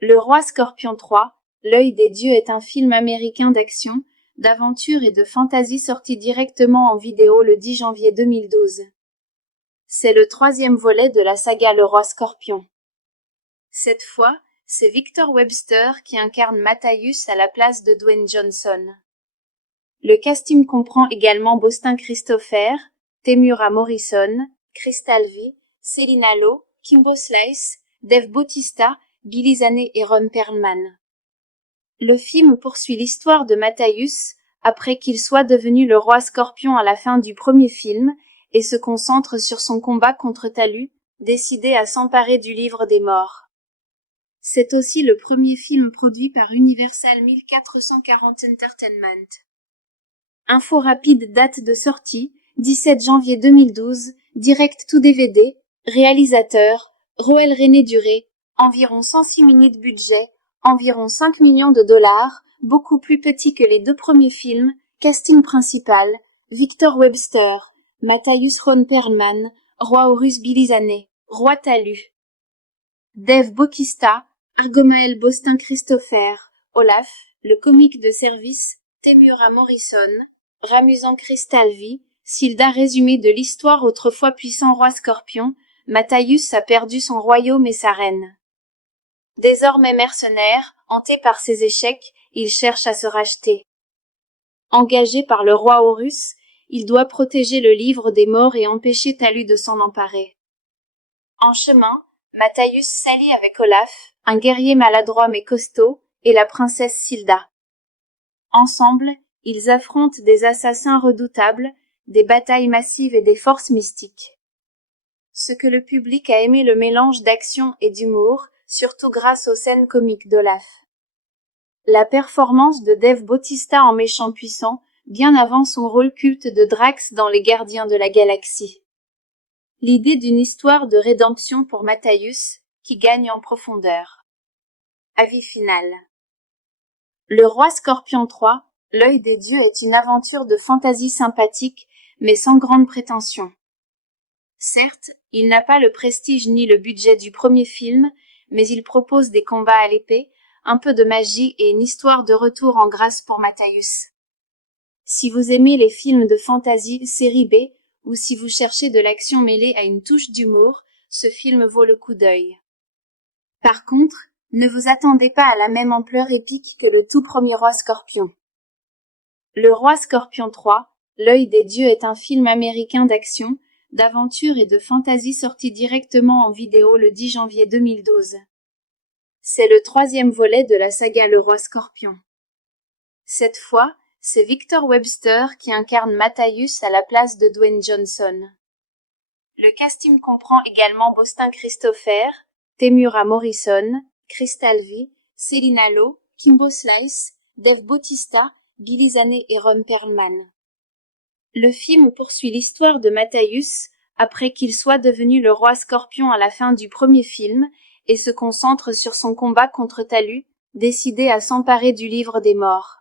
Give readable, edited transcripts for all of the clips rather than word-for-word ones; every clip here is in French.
Le Roi Scorpion 3, L'œil des dieux est un film américain d'action, d'aventure et de fantasy sorti directement en vidéo le 10 janvier 2012. C'est le troisième volet de la saga Le Roi Scorpion. Cette fois, c'est Victor Webster qui incarne Matthäus à la place de Dwayne Johnson. Le casting comprend également Bostin Christopher, Temuera Morrison, Crystal V, Celina Lowe, Kimbo Slice, Dave Bautista, Billy Zane et Ron Perlman. Le film poursuit l'histoire de Matthäus, après qu'il soit devenu le roi Scorpion à la fin du premier film, et se concentre sur son combat contre Talus, décidé à s'emparer du livre des morts. C'est aussi le premier film produit par Universal 1440 Entertainment. Info rapide, date de sortie, 17 janvier 2012, direct to DVD, réalisateur, Roel René Duré, environ 106 minutes budget, environ 5 millions de dollars, beaucoup plus petit que les deux premiers films, casting principal, Victor Webster, Matthäus Ron Perlman, Roi Horus Billy Zane, Roi Talus. Dave Bautista, Argomael Bostin Christopher, Olaf, le comique de service, Temuera Morrison, Ramusan Crystal V, Silda résumé de l'histoire autrefois puissant roi Scorpion, Matthäus a perdu son royaume et sa reine. Désormais mercenaire, hanté par ses échecs, il cherche à se racheter. Engagé par le roi Horus, il doit protéger le livre des morts et empêcher Talus de s'en emparer. En chemin, Matthäus s'allie avec Olaf, un guerrier maladroit mais costaud, et la princesse Silda. Ensemble, ils affrontent des assassins redoutables, des batailles massives et des forces mystiques. Ce que le public a aimé le mélange d'action et d'humour, surtout grâce aux scènes comiques d'Olaf. La performance de Dave Bautista en méchant puissant, bien avant son rôle culte de Drax dans Les Gardiens de la Galaxie. L'idée d'une histoire de rédemption pour Matthäus, qui gagne en profondeur. Avis final. Le Roi Scorpion 3, L'œil des dieux est une aventure de fantasy sympathique, mais sans grande prétention. Certes, il n'a pas le prestige ni le budget du premier film, mais il propose des combats à l'épée, un peu de magie et une histoire de retour en grâce pour Matthäus. Si vous aimez les films de fantasy série B, ou si vous cherchez de l'action mêlée à une touche d'humour, ce film vaut le coup d'œil. Par contre, ne vous attendez pas à la même ampleur épique que le tout premier Roi Scorpion. Le Roi Scorpion 3, L'œil des dieux est un film américain d'action, d'aventure et de fantasy sorti directement en vidéo le 10 janvier 2012. C'est le troisième volet de la saga Le Roi Scorpion. Cette fois, c'est Victor Webster qui incarne Matthäus à la place de Dwayne Johnson. Le casting comprend également Bostin Christopher, Temuera Morrison, Crystal V, Celina Lowe, Kimbo Slice, Dave Bautista, Billy Zane et Ron Perlman. Le film poursuit l'histoire de Matthäus, après qu'il soit devenu le roi Scorpion à la fin du premier film, et se concentre sur son combat contre Talus, décidé à s'emparer du livre des morts.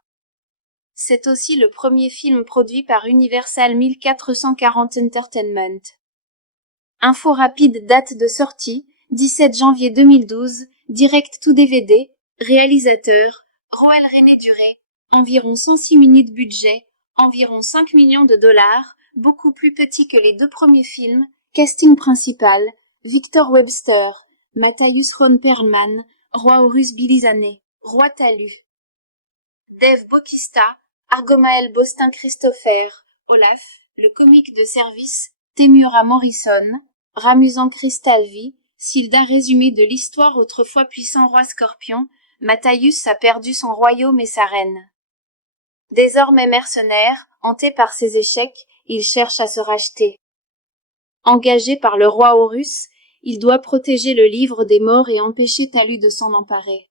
C'est aussi le premier film produit par Universal 1440 Entertainment. Info rapide, date de sortie, 17 janvier 2012, direct to DVD, réalisateur, Roel René Duré, environ 106 minutes budget, environ 5 millions de dollars, beaucoup plus petit que les deux premiers films, casting principal, Victor Webster, Matthäus Ron Perlman, Roi Horus Billy Zane, Roi Talus. Dave Bautista, Argomael Bostin Christopher, Olaf, le comique de service, Temuera Morrison, Ramusan Crystal V, Silda résumé de l'histoire autrefois puissant roi Scorpion, Matthäus a perdu son royaume et sa reine. Désormais mercenaire, hanté par ses échecs, il cherche à se racheter. Engagé par le roi Horus, il doit protéger le livre des morts et empêcher Talus de s'en emparer.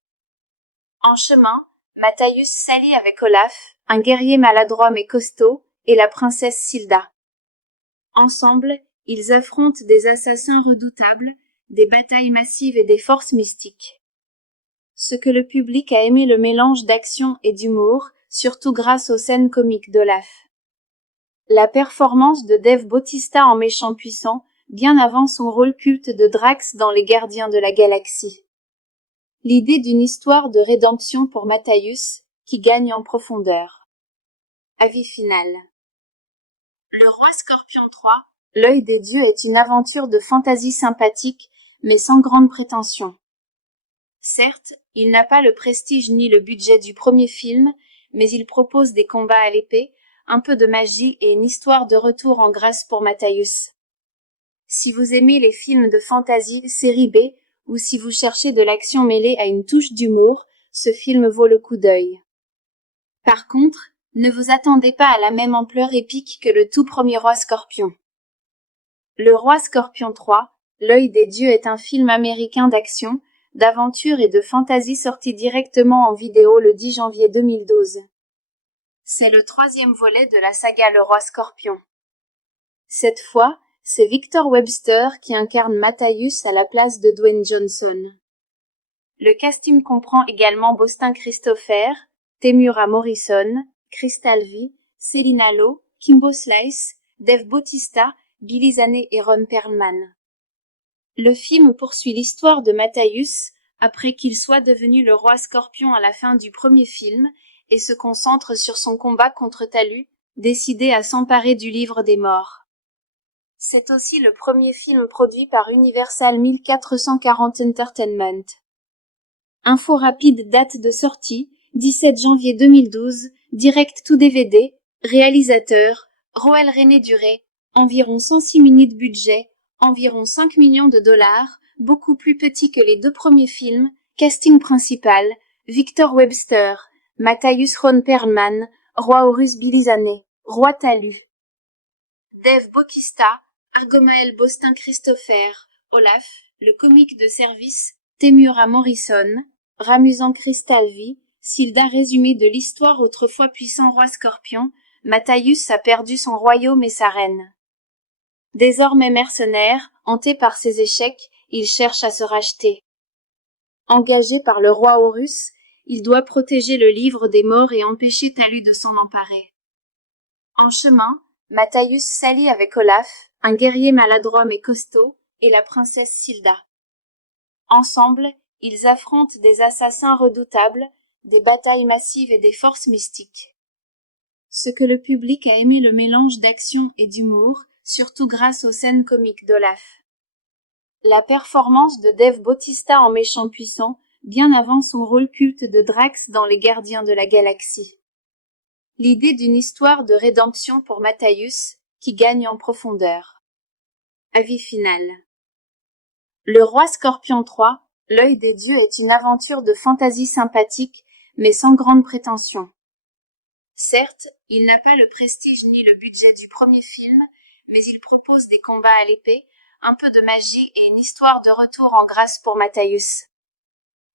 En chemin, Matthäus s'allie avec Olaf, un guerrier maladroit mais costaud, et la princesse Silda. Ensemble, ils affrontent des assassins redoutables, des batailles massives et des forces mystiques. Ce que le public a aimé le mélange d'action et d'humour, surtout grâce aux scènes comiques d'Olaf. La performance de Dave Bautista en méchant puissant, bien avant son rôle culte de Drax dans Les Gardiens de la Galaxie. L'idée d'une histoire de rédemption pour Matthäus, qui gagne en profondeur. Avis final. Le Roi Scorpion 3, L'œil des dieux est une aventure de fantaisie sympathique, mais sans grande prétention. Certes, il n'a pas le prestige ni le budget du premier film, mais il propose des combats à l'épée, un peu de magie et une histoire de retour en grâce pour Matthäus. Si vous aimez les films de fantasy série B, ou si vous cherchez de l'action mêlée à une touche d'humour, ce film vaut le coup d'œil. Par contre, ne vous attendez pas à la même ampleur épique que le tout premier Roi Scorpion. Le Roi Scorpion 3, L'œil des dieux est un film américain d'action, d'aventure et de fantasy sorti directement en vidéo le 10 janvier 2012. C'est le troisième volet de la saga Le Roi Scorpion. Cette fois, c'est Victor Webster qui incarne Matthäus à la place de Dwayne Johnson. Le casting comprend également Bostin Christopher, Temuera Morrison, Crystal V, Selina Lo, Kimbo Slice, Dave Bautista, Billy Zane et Ron Perlman. Le film poursuit l'histoire de Matthäus après qu'il soit devenu le roi Scorpion à la fin du premier film et se concentre sur son combat contre Talus, décidé à s'emparer du livre des morts. C'est aussi le premier film produit par Universal 1440 Entertainment. Info rapide, date de sortie, 17 janvier 2012, direct to DVD, réalisateur, Roel René Duré, environ 106 minutes budget, environ 5 millions de dollars, beaucoup plus petit que les deux premiers films, casting principal, Victor Webster, Matthäus Ron Perlman, Roi Horus Billy Zane, Roi Talus. Dave Bautista, Argomael Bostin Christopher, Olaf, le comique de service, Temuera Morrison, Ramusant Crystal V, Silda résumé de l'histoire autrefois puissant roi Scorpion, Matthäus a perdu son royaume et sa reine. Désormais mercenaire, hanté par ses échecs, il cherche à se racheter. Engagé par le roi Horus, il doit protéger le livre des morts et empêcher Talus de s'en emparer. En chemin, Matthäus s'allie avec Olaf, un guerrier maladroit mais costaud, et la princesse Silda. Ensemble, ils affrontent des assassins redoutables, des batailles massives et des forces mystiques. Ce que le public a aimé le mélange d'action et d'humour, surtout grâce aux scènes comiques d'Olaf. La performance de Dave Bautista en méchant puissant, bien avant son rôle culte de Drax dans Les Gardiens de la Galaxie. L'idée d'une histoire de rédemption pour Matthäus, qui gagne en profondeur. Avis final. Le Roi Scorpion 3, L'œil des dieux est une aventure de fantaisie sympathique, mais sans grande prétention. Certes, il n'a pas le prestige ni le budget du premier film, mais il propose des combats à l'épée, un peu de magie et une histoire de retour en grâce pour Matthäus.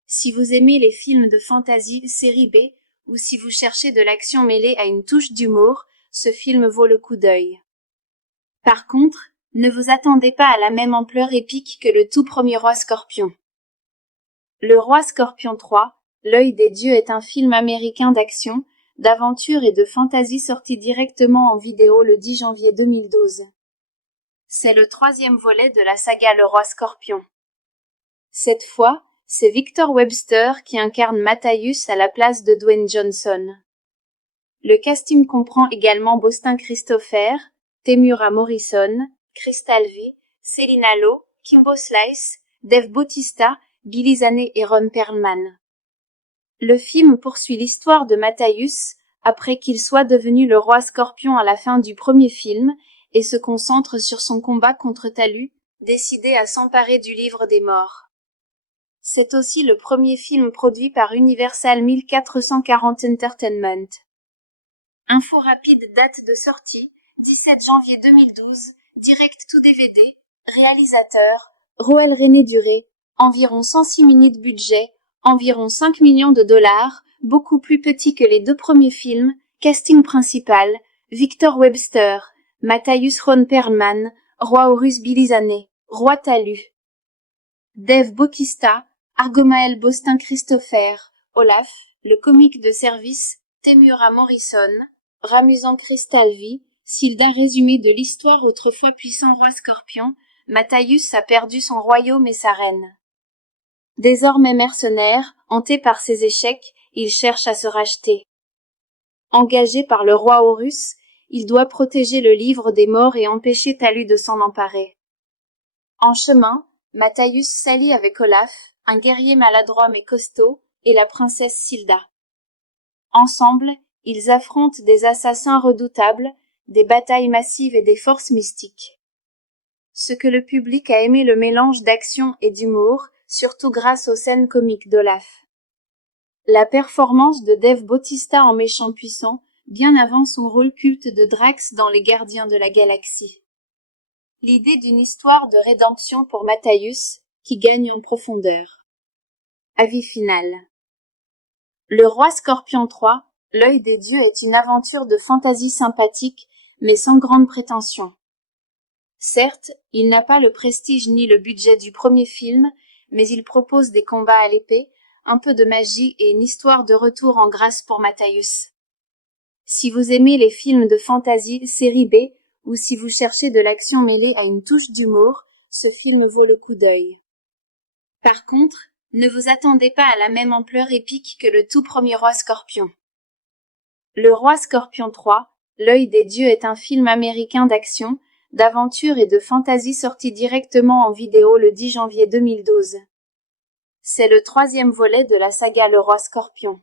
Si vous aimez les films de fantasy série B, ou si vous cherchez de l'action mêlée à une touche d'humour, ce film vaut le coup d'œil. Par contre, ne vous attendez pas à la même ampleur épique que le tout premier Roi Scorpion. Le Roi Scorpion 3, L'œil des dieux est un film américain d'action, d'aventure et de fantasy sorti directement en vidéo le 10 janvier 2012. C'est le troisième volet de la saga Le Roi Scorpion. Cette fois, c'est Victor Webster qui incarne Matthäus à la place de Dwayne Johnson. Le casting comprend également Bostin Christopher, Temuera Morrison, Crystal V, Selina Lo, Kimbo Slice, Dave Bautista, Billy Zane et Ron Perlman. Le film poursuit l'histoire de Matthäus après qu'il soit devenu le roi Scorpion à la fin du premier film et se concentre sur son combat contre Talus, décidé à s'emparer du livre des morts. C'est aussi le premier film produit par Universal 1440 Entertainment. Info rapide, date de sortie, 17 janvier 2012, direct to DVD, réalisateur, Roel René Duré, environ 106 minutes budget, environ 5 millions de dollars, beaucoup plus petit que les deux premiers films, casting principal, Victor Webster, Matthäus Ron Perlman, Roi Horus Billy Zane, Roi Talus. Dave Bautista, Argomael Bostin Christopher, Olaf, le comique de service, Temuera Morrison, Ramusant Crystal V, Silda résumé de l'histoire autrefois puissant roi Scorpion, Matthäus a perdu son royaume et sa reine. Désormais mercenaire, hanté par ses échecs, il cherche à se racheter. Engagé par le roi Horus, il doit protéger le livre des morts et empêcher Talus de s'en emparer. En chemin, Matthäus s'allie avec Olaf, un guerrier maladroit mais costaud, et la princesse Silda. Ensemble, ils affrontent des assassins redoutables, des batailles massives et des forces mystiques. Ce que le public a aimé le mélange d'action et d'humour, surtout grâce aux scènes comiques d'Olaf. La performance de Dave Bautista en méchant puissant, bien avant son rôle culte de Drax dans Les Gardiens de la Galaxie. L'idée d'une histoire de rédemption pour Matthäus, qui gagne en profondeur. Avis final. Le Roi Scorpion 3, L'œil des dieux est une aventure de fantasy sympathique, mais sans grande prétention. Certes, il n'a pas le prestige ni le budget du premier film, mais il propose des combats à l'épée, un peu de magie et une histoire de retour en grâce pour Matthäus. Si vous aimez les films de fantasy série B, ou si vous cherchez de l'action mêlée à une touche d'humour, ce film vaut le coup d'œil. Par contre, ne vous attendez pas à la même ampleur épique que le tout premier Roi Scorpion. Le Roi Scorpion 3, L'œil des dieux est un film américain d'action, d'aventure et de fantasy sorti directement en vidéo le 10 janvier 2012. C'est le troisième volet de la saga Le Roi Scorpion.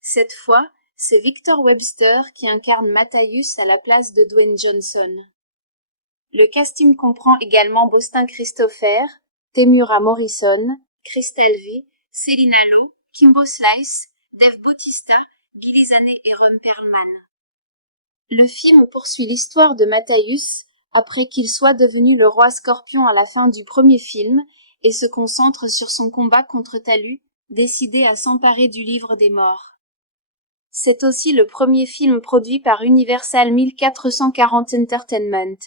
Cette fois, c'est Victor Webster qui incarne Matthäus à la place de Dwayne Johnson. Le casting comprend également Bostin Christopher, Temuera Morrison, Crystal V, Selina Lo, Kimbo Slice, Dave Bautista, Billy Zane et Ron Perlman. Le film poursuit l'histoire de Matthäus après qu'il soit devenu le roi Scorpion à la fin du premier film et se concentre sur son combat contre Talus, décidé à s'emparer du livre des morts. C'est aussi le premier film produit par Universal 1440 Entertainment.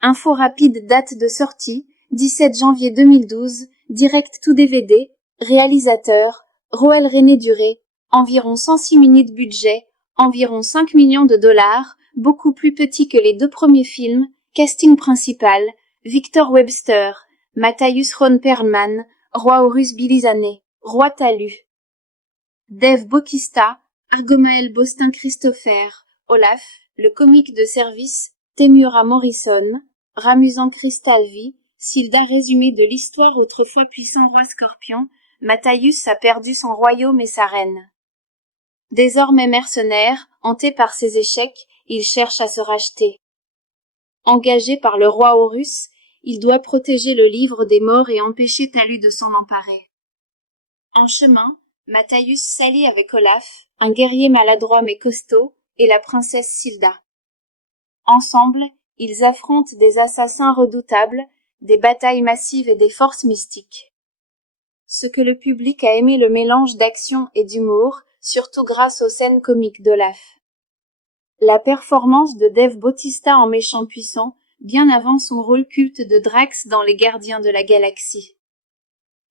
Info rapide, date de sortie, 17 janvier 2012, direct to DVD, réalisateur, Roel René Duré, environ 106 minutes budget, environ 5 millions de dollars, beaucoup plus petit que les deux premiers films, casting principal, Victor Webster, Matthäus Ron Perlman, Roi Horus Billy Zane, Roi Talus. Dave Bautista, Argomael Bostin Christopher, Olaf, le comique de service, Temuera Morrison, Ramusant Crystal V, Silda résumé de l'histoire autrefois puissant roi Scorpion, Matthäus a perdu son royaume et sa reine. Désormais mercenaire, hanté par ses échecs, il cherche à se racheter. Engagé par le roi Horus, il doit protéger le livre des morts et empêcher Talus de s'en emparer. En chemin, Matthäus s'allie avec Olaf, un guerrier maladroit mais costaud, et la princesse Silda. Ensemble, ils affrontent des assassins redoutables, des batailles massives et des forces mystiques. Ce que le public a aimé le mélange d'action et d'humour, surtout grâce aux scènes comiques d'Olaf. La performance de Dave Bautista en méchant puissant, bien avant son rôle culte de Drax dans Les Gardiens de la Galaxie.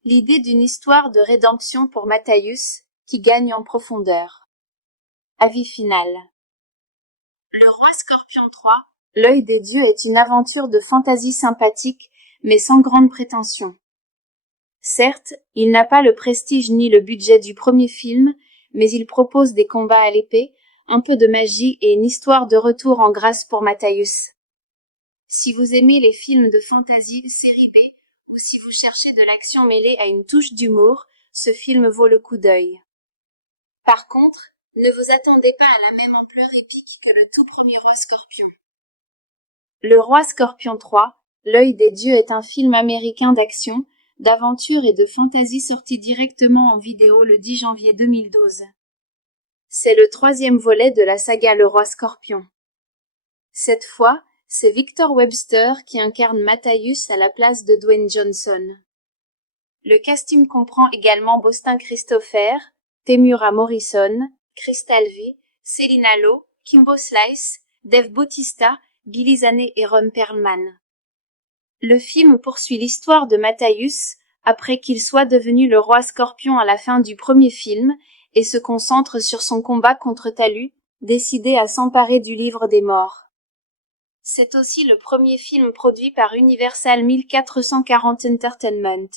L'idée d'une histoire de rédemption pour Matthäus, qui gagne en profondeur. Avis final. Le Roi Scorpion 3, L'œil des dieux est une aventure de fantasy sympathique, mais sans grande prétention. Certes, il n'a pas le prestige ni le budget du premier film, mais il propose des combats à l'épée, un peu de magie et une histoire de retour en grâce pour Matthäus. Si vous aimez les films de fantasy série B, ou si vous cherchez de l'action mêlée à une touche d'humour, ce film vaut le coup d'œil. Par contre, ne vous attendez pas à la même ampleur épique que le tout premier Roi Scorpion. Le Roi Scorpion 3, L'œil des dieux est un film américain d'action, d'aventure et de fantasy sorti directement en vidéo le 10 janvier 2012. C'est le troisième volet de la saga Le Roi Scorpion. Cette fois, c'est Victor Webster qui incarne Matthäus à la place de Dwayne Johnson. Le casting comprend également Bostin Christopher, Temuera Morrison, Crystal V, Selina Lo, Kimbo Slice, Dave Bautista, Billy Zane et Ron Perlman. Le film poursuit l'histoire de Matthäus après qu'il soit devenu le roi Scorpion à la fin du premier film et se concentre sur son combat contre Talus, décidé à s'emparer du livre des morts. C'est aussi le premier film produit par Universal 1440 Entertainment.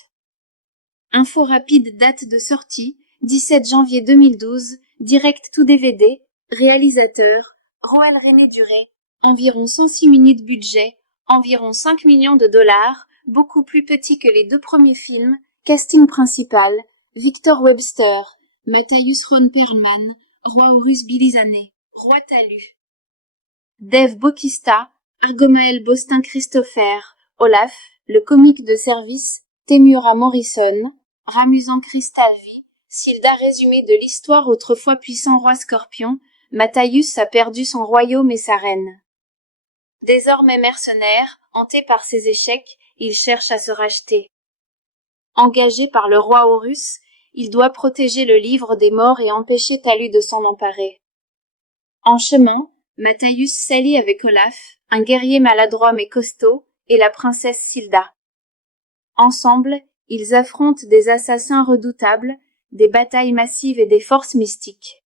Info rapide, date de sortie, 17 janvier 2012, direct tout DVD, réalisateur, Roel René Duré, environ 106 minutes budget, environ 5 millions de dollars, beaucoup plus petit que les deux premiers films, casting principal, Victor Webster, Matthäus Ron Perlman, Roi Horus Billy Roi Talu. Dave Bautista, Argomael Bostin Christopher, Olaf, le comique de service, Temuera Morrison, Ramusant Cristalvi, Silda résumé de l'histoire autrefois puissant roi scorpion, Matthäus a perdu son royaume et sa reine. Désormais mercenaire, hanté par ses échecs, il cherche à se racheter. Engagé par le roi Horus, il doit protéger le livre des morts et empêcher Talu de s'en emparer. En chemin, Matthäus s'allie avec Olaf, un guerrier maladroit mais costaud, et la princesse Silda. Ensemble, ils affrontent des assassins redoutables, des batailles massives et des forces mystiques.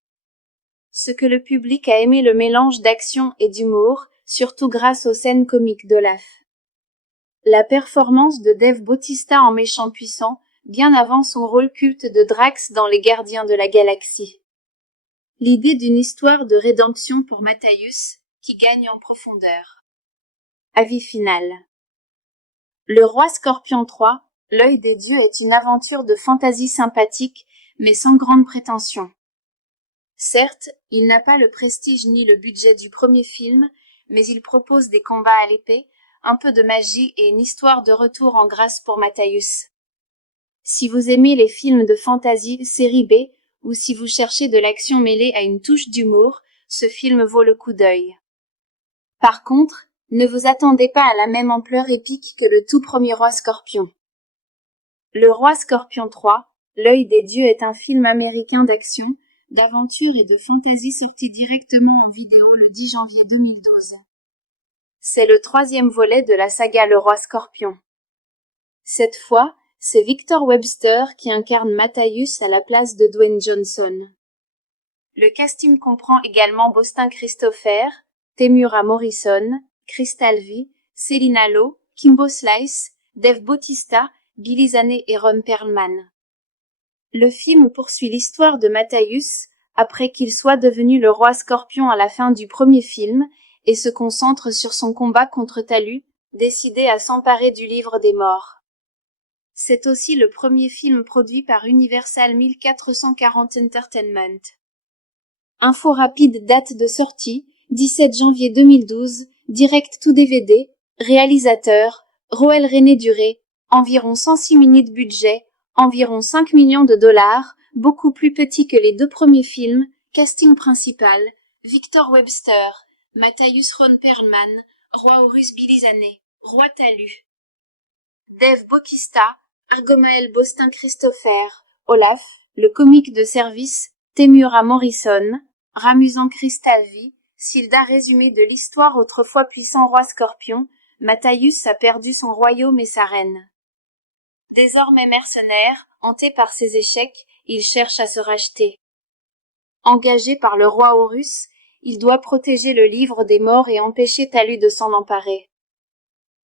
Ce que le public a aimé le mélange d'action et d'humour, surtout grâce aux scènes comiques d'Olaf. La performance de Dave Bautista en méchant puissant, bien avant son rôle culte de Drax dans Les Gardiens de la Galaxie. L'idée d'une histoire de rédemption pour Matthäus, qui gagne en profondeur. Avis final. Le Roi Scorpion 3, L'œil des dieux est une aventure de fantasy sympathique, mais sans grande prétention. Certes, il n'a pas le prestige ni le budget du premier film, mais il propose des combats à l'épée, un peu de magie et une histoire de retour en grâce pour Matthäus. Si vous aimez les films de fantasy série B, ou si vous cherchez de l'action mêlée à une touche d'humour, ce film vaut le coup d'œil. Par contre, ne vous attendez pas à la même ampleur épique que le tout premier Roi Scorpion. Le Roi Scorpion 3, L'œil des dieux est un film américain d'action, d'aventure et de fantasy sorti directement en vidéo le 10 janvier 2012. C'est le troisième volet de la saga Le Roi Scorpion. Cette fois, c'est Victor Webster qui incarne Matthäus à la place de Dwayne Johnson. Le casting comprend également Bostin Christopher, Temuera Morrison, Cristalvi, Selina Lo, Kimbo Slice, Dave Bautista, Billy Zane et Ron Perlman. Le film poursuit l'histoire de Matthäus, après qu'il soit devenu le roi Scorpion à la fin du premier film, et se concentre sur son combat contre Talu, décidé à s'emparer du livre des morts. C'est aussi le premier film produit par Universal 1440 Entertainment. Info rapide, date de sortie, 17 janvier 2012, direct tout DVD, réalisateur, Roel René Duré, environ 106 minutes budget, environ 5 millions de dollars, beaucoup plus petit que les deux premiers films, casting principal, Victor Webster, Matthäus Ron Perlman, Roi Horus Billy Zane, Roi Talu. Dave Bautista, Argomael Bostin Christopher, Olaf, le comique de service, Temuera Morrison, Ramusant Cristalvi, Silda résumé de l'histoire autrefois puissant roi Scorpion, Matthäus a perdu son royaume et sa reine. Désormais mercenaire, hanté par ses échecs, il cherche à se racheter. Engagé par le roi Horus, il doit protéger le livre des morts et empêcher Talu de s'en emparer.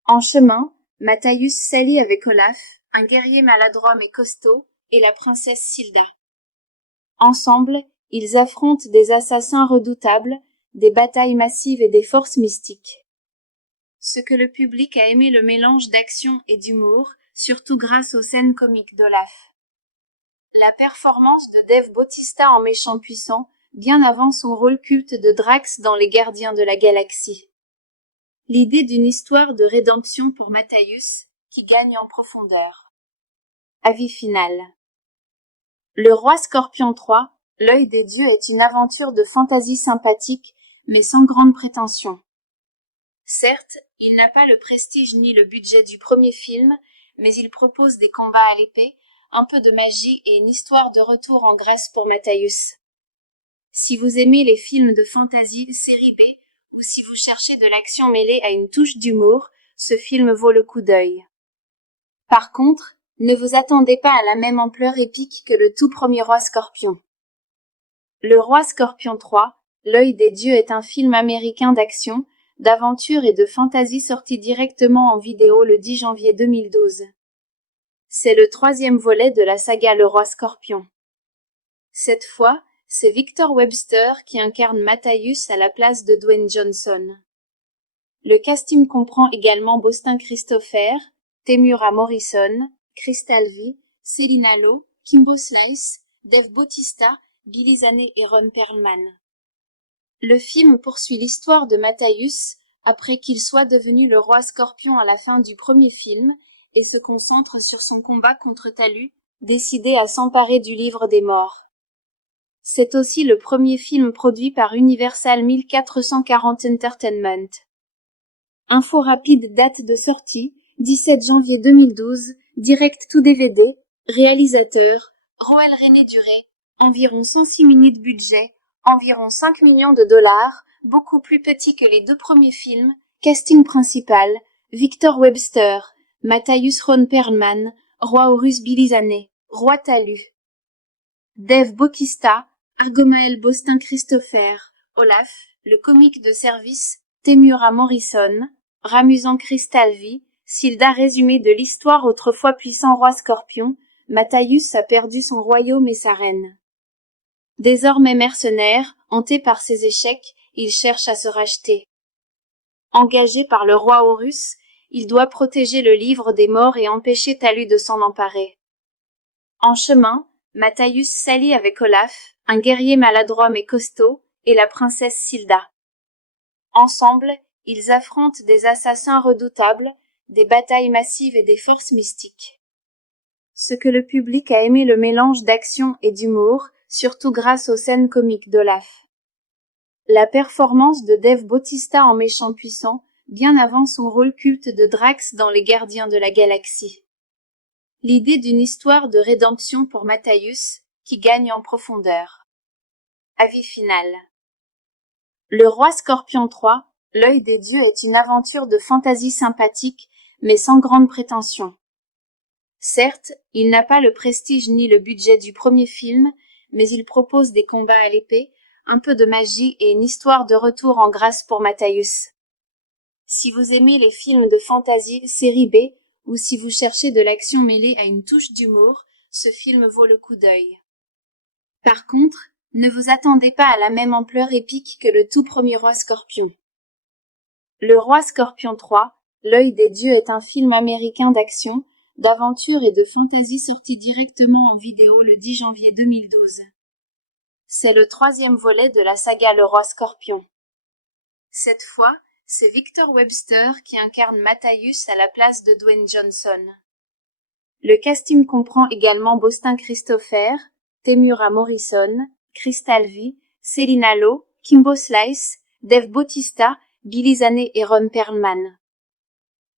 En chemin, Matthäus s'allie avec Olaf, un guerrier maladroit mais costaud, et la princesse Silda. Ensemble, ils affrontent des assassins redoutables, des batailles massives et des forces mystiques. Ce que le public a aimé le mélange d'action et d'humour, surtout grâce aux scènes comiques d'Olaf. La performance de Dave Bautista en méchant puissant, bien avant son rôle culte de Drax dans Les Gardiens de la Galaxie. L'idée d'une histoire de rédemption pour Matthäus, qui gagne en profondeur. Avis final. Le Roi Scorpion 3, L'œil des dieux est une aventure de fantasy sympathique, mais sans grande prétention. Certes, il n'a pas le prestige ni le budget du premier film, mais il propose des combats à l'épée, un peu de magie et une histoire de retour en grâce pour Matthäus. Si vous aimez les films de fantasy série B, ou si vous cherchez de l'action mêlée à une touche d'humour, ce film vaut le coup d'œil. Par contre, ne vous attendez pas à la même ampleur épique que le tout premier Roi Scorpion. Le Roi Scorpion 3, L'œil des dieux est un film américain d'action, d'aventure et de fantasy sorti directement en vidéo le 10 janvier 2012. C'est le troisième volet de la saga Le Roi Scorpion. Cette fois, c'est Victor Webster qui incarne Matthäus à la place de Dwayne Johnson. Le casting comprend également Bostin Christopher, Temuera Morrison, Crystal V, Celina Lowe, Kimbo Slice, Dave Bautista, Billy Zane et Ron Perlman. Le film poursuit l'histoire de Matthäus après qu'il soit devenu le roi Scorpion à la fin du premier film et se concentre sur son combat contre Talus, décidé à s'emparer du livre des morts. C'est aussi le premier film produit par Universal 1440 Entertainment. Info rapide, date de sortie, 17 janvier 2012, direct to DVD, réalisateur, Roel René Duré, environ 106 minutes budget, environ 5 millions de dollars, beaucoup plus petit que les deux premiers films, casting principal, Victor Webster, Matthäus Ron Perlman, Roi Horus Billy Zane, Roi Talus. Dave Bautista, Argomael Bostin Christopher, Olaf, le comique de service, Temuera Morrison, Ramusant Crystal V, Silda résumé de l'histoire autrefois puissant roi Scorpion, Matthäus a perdu son royaume et sa reine. Désormais mercenaire, hanté par ses échecs, il cherche à se racheter. Engagé par le roi Horus, il doit protéger le livre des morts et empêcher Talus de s'en emparer. En chemin, Matthäus s'allie avec Olaf, un guerrier maladroit mais costaud, et la princesse Silda. Ensemble, ils affrontent des assassins redoutables, des batailles massives et des forces mystiques. Ce que le public a aimé le mélange d'action et d'humour, surtout grâce aux scènes comiques d'Olaf. La performance de Dave Bautista en méchant puissant, bien avant son rôle culte de Drax dans Les Gardiens de la Galaxie. L'idée d'une histoire de rédemption pour Matthäus, qui gagne en profondeur. Avis final. Le Roi Scorpion 3, L'œil des dieux est une aventure de fantasy sympathique, mais sans grande prétention. Certes, il n'a pas le prestige ni le budget du premier film, mais il propose des combats à l'épée, un peu de magie et une histoire de retour en grâce pour Matthäus. Si vous aimez les films de fantasy série B, ou si vous cherchez de l'action mêlée à une touche d'humour, ce film vaut le coup d'œil. Par contre, ne vous attendez pas à la même ampleur épique que le tout premier Roi Scorpion. Le Roi Scorpion 3, L'œil des dieux est un film américain d'action, d'aventure et de fantasy sorti directement en vidéo le 10 janvier 2012. C'est le troisième volet de la saga Le Roi Scorpion. Cette fois, c'est Victor Webster qui incarne Matthäus à la place de Dwayne Johnson. Le casting comprend également Bostin Christopher, Temuera Morrison, Crystal V, Celina Lowe, Kimbo Slice, Dave Bautista, Billy Zane et Ron Perlman.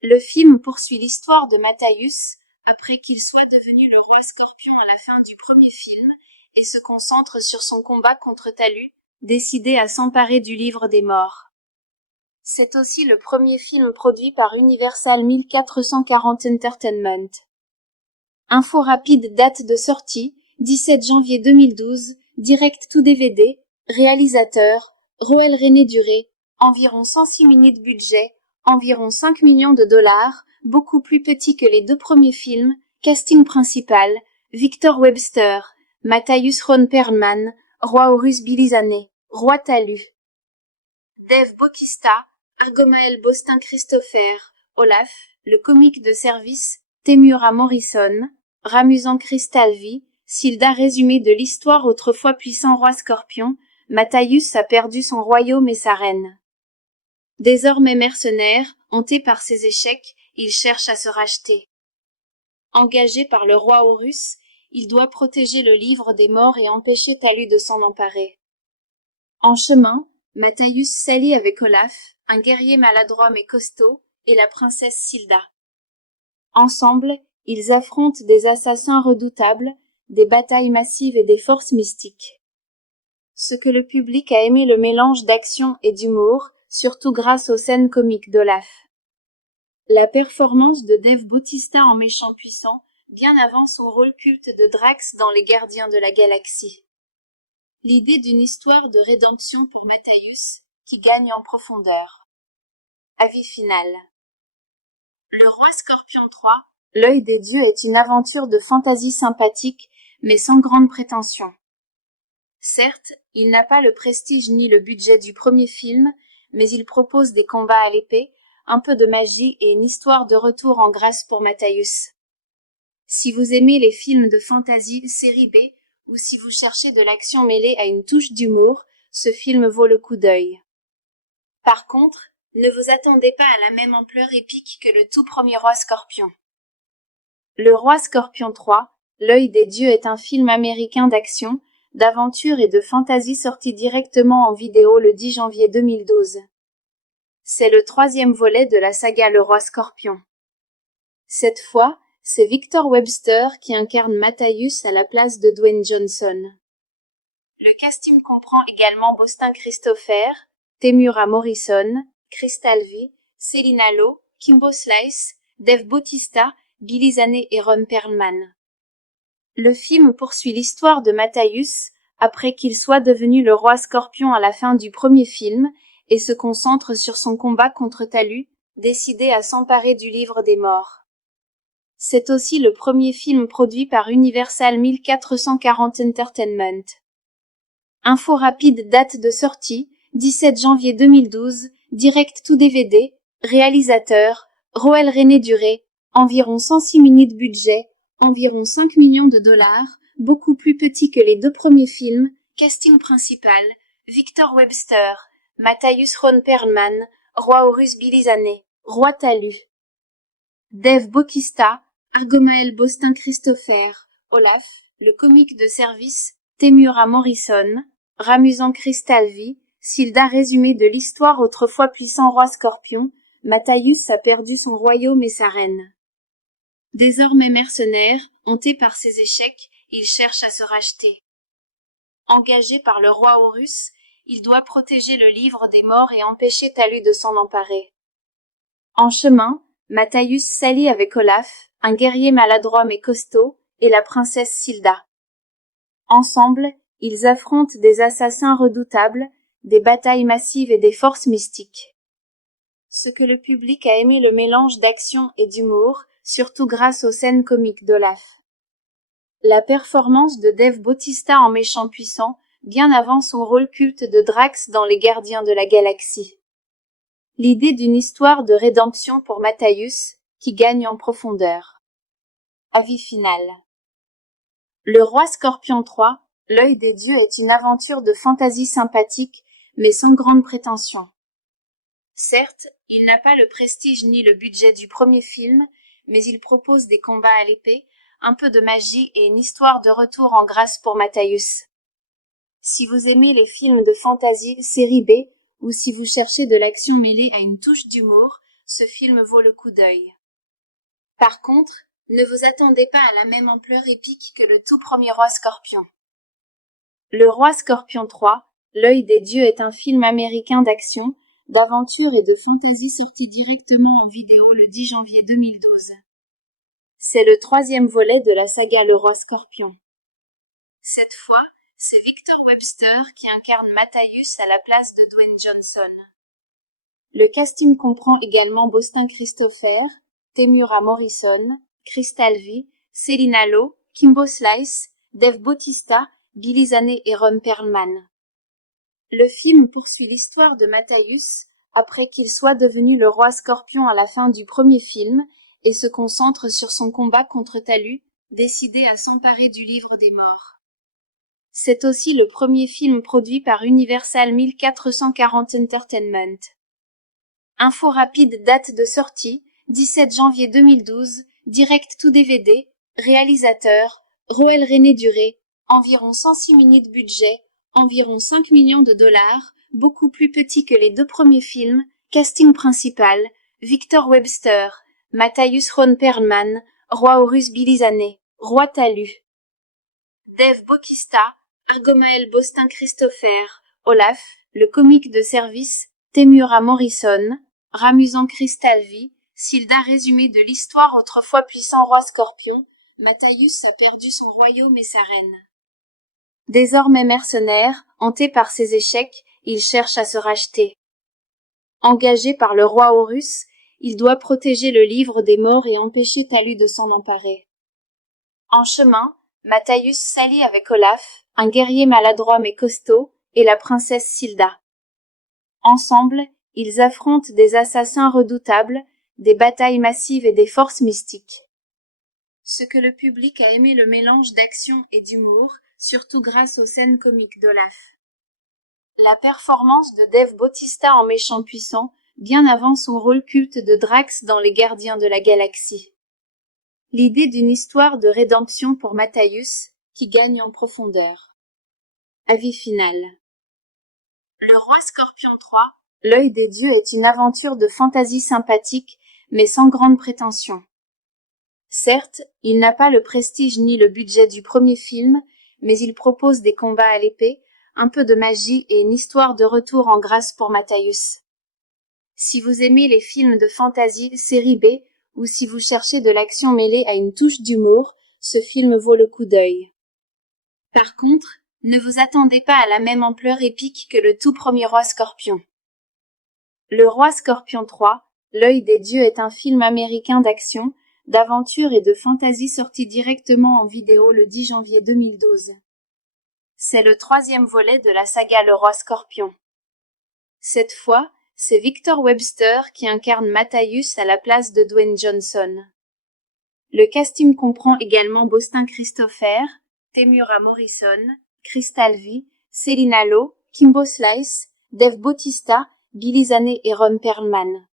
Le film poursuit l'histoire de Matthäus après qu'il soit devenu le roi Scorpion à la fin du premier film et se concentre sur son combat contre Talus, décidé à s'emparer du livre des morts. C'est aussi le premier film produit par Universal 1440 Entertainment. Info rapide, date de sortie, 17 janvier 2012, direct to DVD, réalisateur, Roel René Duré, environ 106 minutes budget, environ 5 millions de dollars, beaucoup plus petit que les deux premiers films, casting principal, Victor Webster, Matthäus Ron Perlman, Roi Horus Billy Zane, Roi Talus. Dave Bautista, Argomael Bostin Christopher, Olaf, le comique de service, Temuera Morrison, Ramusant Crystal V, Silda résumé de l'histoire autrefois puissant roi Scorpion, Matthäus a perdu son royaume et sa reine. Désormais mercenaire, hanté par ses échecs, il cherche à se racheter. Engagé par le roi Horus, il doit protéger le livre des morts et empêcher Talus de s'en emparer. En chemin, Matthäus s'allie avec Olaf, un guerrier maladroit mais costaud, et la princesse Silda. Ensemble, ils affrontent des assassins redoutables, des batailles massives et des forces mystiques. Ce que le public a aimé le mélange d'action et d'humour, surtout grâce aux scènes comiques d'Olaf. La performance de Dave Bautista en méchant puissant, bien avant son rôle culte de Drax dans Les Gardiens de la Galaxie. L'idée d'une histoire de rédemption pour Matthäus, qui gagne en profondeur. Avis final. Le Roi Scorpion 3, L'œil des dieux est une aventure de fantasy sympathique, mais sans grande prétention. Certes, il n'a pas le prestige ni le budget du premier film, mais il propose des combats à l'épée, un peu de magie et une histoire de retour en grâce pour Matthäus. Si vous aimez les films de fantasy série B, ou si vous cherchez de l'action mêlée à une touche d'humour, ce film vaut le coup d'œil. Par contre, ne vous attendez pas à la même ampleur épique que le tout premier Roi Scorpion. Le Roi Scorpion 3, L'œil des dieux est un film américain d'action, d'aventure et de fantasy sorti directement en vidéo le 10 janvier 2012. C'est le troisième volet de la saga Le Roi Scorpion. Cette fois, c'est Victor Webster qui incarne Matthäus à la place de Dwayne Johnson. Le casting comprend également Bostin Christopher, Temuera Morrison, Cristalvi, Selina Lo, Kimbo Slice, Dave Bautista, Billy Zane et Ron Perlman. Le film poursuit l'histoire de Matthäus, après qu'il soit devenu le roi Scorpion à la fin du premier film, et se concentre sur son combat contre Talus, décidé à s'emparer du livre des morts. C'est aussi le premier film produit par Universal 1440 Entertainment. Info rapide, date de sortie, 17 janvier 2012, direct to DVD, réalisateur, Roel René Duré, environ 106 minutes budget, environ 5 millions de dollars, beaucoup plus petit que les deux premiers films, casting principal, Victor Webster, Matthäus Ron Perlman, Roi Horus Billy Zane, Roi Talus. Dave Bautista, Argomael Bostin Christopher, Olaf, le comique de service, Temuera Morrison, Ramusant Cristalvi, Silda résumé de l'histoire autrefois puissant roi Scorpion, Matthäus a perdu son royaume et sa reine. Désormais mercenaire, hanté par ses échecs, il cherche à se racheter. Engagé par le roi Horus, il doit protéger le livre des morts et empêcher Talus de s'en emparer. En chemin, Matthäus s'allie avec Olaf, un guerrier maladroit mais costaud, et la princesse Silda. Ensemble, ils affrontent des assassins redoutables, des batailles massives et des forces mystiques. Ce que le public a aimé le mélange d'action et d'humour, surtout grâce aux scènes comiques d'Olaf. La performance de Dave Bautista en méchant puissant, bien avant son rôle culte de Drax dans Les Gardiens de la Galaxie. L'idée d'une histoire de rédemption pour Matthäus, qui gagne en profondeur. Avis final. Le Roi Scorpion 3, L'œil des dieux est une aventure de fantasy sympathique, mais sans grande prétention. Certes, il n'a pas le prestige ni le budget du premier film, mais il propose des combats à l'épée, un peu de magie et une histoire de retour en grâce pour Matthäus. Si vous aimez les films de fantasy série B, ou si vous cherchez de l'action mêlée à une touche d'humour, ce film vaut le coup d'œil. Par contre, ne vous attendez pas à la même ampleur épique que le tout premier Roi Scorpion. Le Roi Scorpion 3, L'œil des dieux est un film américain d'action, d'aventure et de fantasy sorti directement en vidéo le 10 janvier 2012. C'est le troisième volet de la saga Le Roi Scorpion. Cette fois, c'est Victor Webster qui incarne Matthäus à la place de Dwayne Johnson. Le casting comprend également Bostin Christopher, Temuera Morrison, Cristalvi, Selina Lo, Kimbo Slice, Dave Bautista, Billy Zane et Ron Perlman. Le film poursuit l'histoire de Matthäus, après qu'il soit devenu le roi Scorpion à la fin du premier film, et se concentre sur son combat contre Talus, décidé à s'emparer du livre des morts. C'est aussi le premier film produit par Universal 1440 Entertainment. Info rapide, date de sortie, 17 janvier 2012, direct to DVD, réalisateur, Roel René Duré, environ 106 minutes budget, environ 5 millions de dollars, beaucoup plus petit que les deux premiers films, casting principal, Victor Webster, Matthäus Ron Perlman, Roi Horus Billy Zane, Roi Talus. Dave Bautista, Argomael Bostin Christopher, Olaf, le comique de service, Temuera Morrison, Ramusant Cristalvi, Silda résumé de l'histoire autrefois puissant roi Scorpion, Matthäus a perdu son royaume et sa reine. Désormais mercenaire, hanté par ses échecs, il cherche à se racheter. Engagé par le roi Horus, il doit protéger le livre des morts et empêcher Talus de s'en emparer. En chemin, Matthäus s'allie avec Olaf, un guerrier maladroit mais costaud, et la princesse Silda. Ensemble, ils affrontent des assassins redoutables, des batailles massives et des forces mystiques. Ce que le public a aimé le mélange d'action et d'humour, surtout grâce aux scènes comiques d'Olaf. La performance de Dave Bautista en méchant puissant, bien avant son rôle culte de Drax dans Les Gardiens de la Galaxie. L'idée d'une histoire de rédemption pour Matthäus, qui gagne en profondeur. Avis final. Le Roi Scorpion 3, L'œil des dieux est une aventure de fantasy sympathique, mais sans grande prétention. Certes, il n'a pas le prestige ni le budget du premier film, mais il propose des combats à l'épée, un peu de magie et une histoire de retour en grâce pour Matthäus. Si vous aimez les films de fantasy série B, ou si vous cherchez de l'action mêlée à une touche d'humour, ce film vaut le coup d'œil. Par contre, ne vous attendez pas à la même ampleur épique que le tout premier Roi Scorpion. Le Roi Scorpion 3, L'œil des dieux est un film américain d'action, d'aventure et de fantasy sorti directement en vidéo le 10 janvier 2012. C'est le troisième volet de la saga Le Roi Scorpion. Cette fois, c'est Victor Webster qui incarne Matthäus à la place de Dwayne Johnson. Le casting comprend également Bostin Christopher, Temuera Morrison, Crystal V, Selina Lo, Kimbo Slice, Dave Bautista, Billy Zane et Ron Perlman.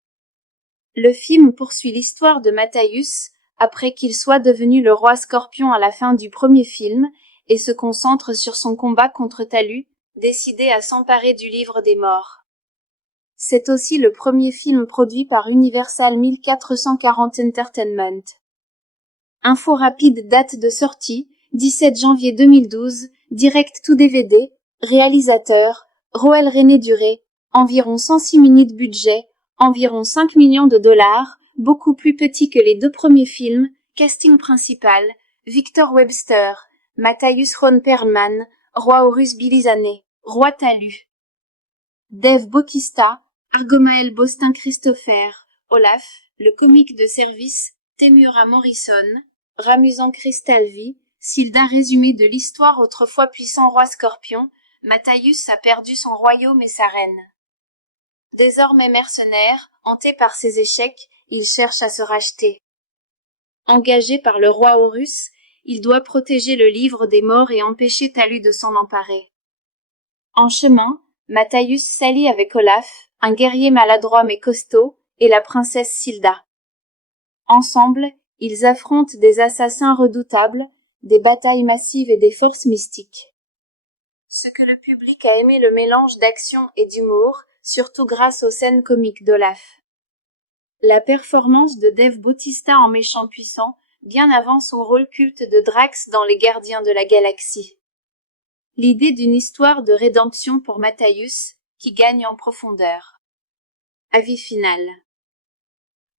Le film poursuit l'histoire de Matthäus après qu'il soit devenu le roi Scorpion à la fin du premier film et se concentre sur son combat contre Talus, décidé à s'emparer du livre des morts. C'est aussi le premier film produit par Universal 1440 Entertainment. Info rapide, date de sortie, 17 janvier 2012, direct to DVD, réalisateur, Roel René Duré, environ 106 minutes budget, environ 5 millions de dollars, beaucoup plus petit que les deux premiers films, casting principal, Victor Webster, Matthäus Ron Perlman, Roi Horus Billy Zane, Roi Talus. Dave Bautista, Argomael Bostin Christopher, Olaf, le comique de service, Temuera Morrison, Ramusant Crystal V, Silda résumé de l'histoire autrefois puissant roi Scorpion, Matthäus a perdu son royaume et sa reine. Désormais mercenaire, hanté par ses échecs, il cherche à se racheter. Engagé par le roi Horus, il doit protéger le livre des morts et empêcher Talus de s'en emparer. En chemin, Matthäus s'allie avec Olaf, un guerrier maladroit mais costaud, et la princesse Silda. Ensemble, ils affrontent des assassins redoutables, des batailles massives et des forces mystiques. Ce que le public a aimé le mélange d'action et d'humour, surtout grâce aux scènes comiques d'Olaf. La performance de Dave Bautista en méchant puissant, bien avant son rôle culte de Drax dans Les Gardiens de la Galaxie. L'idée d'une histoire de rédemption pour Matthäus, qui gagne en profondeur. Avis final.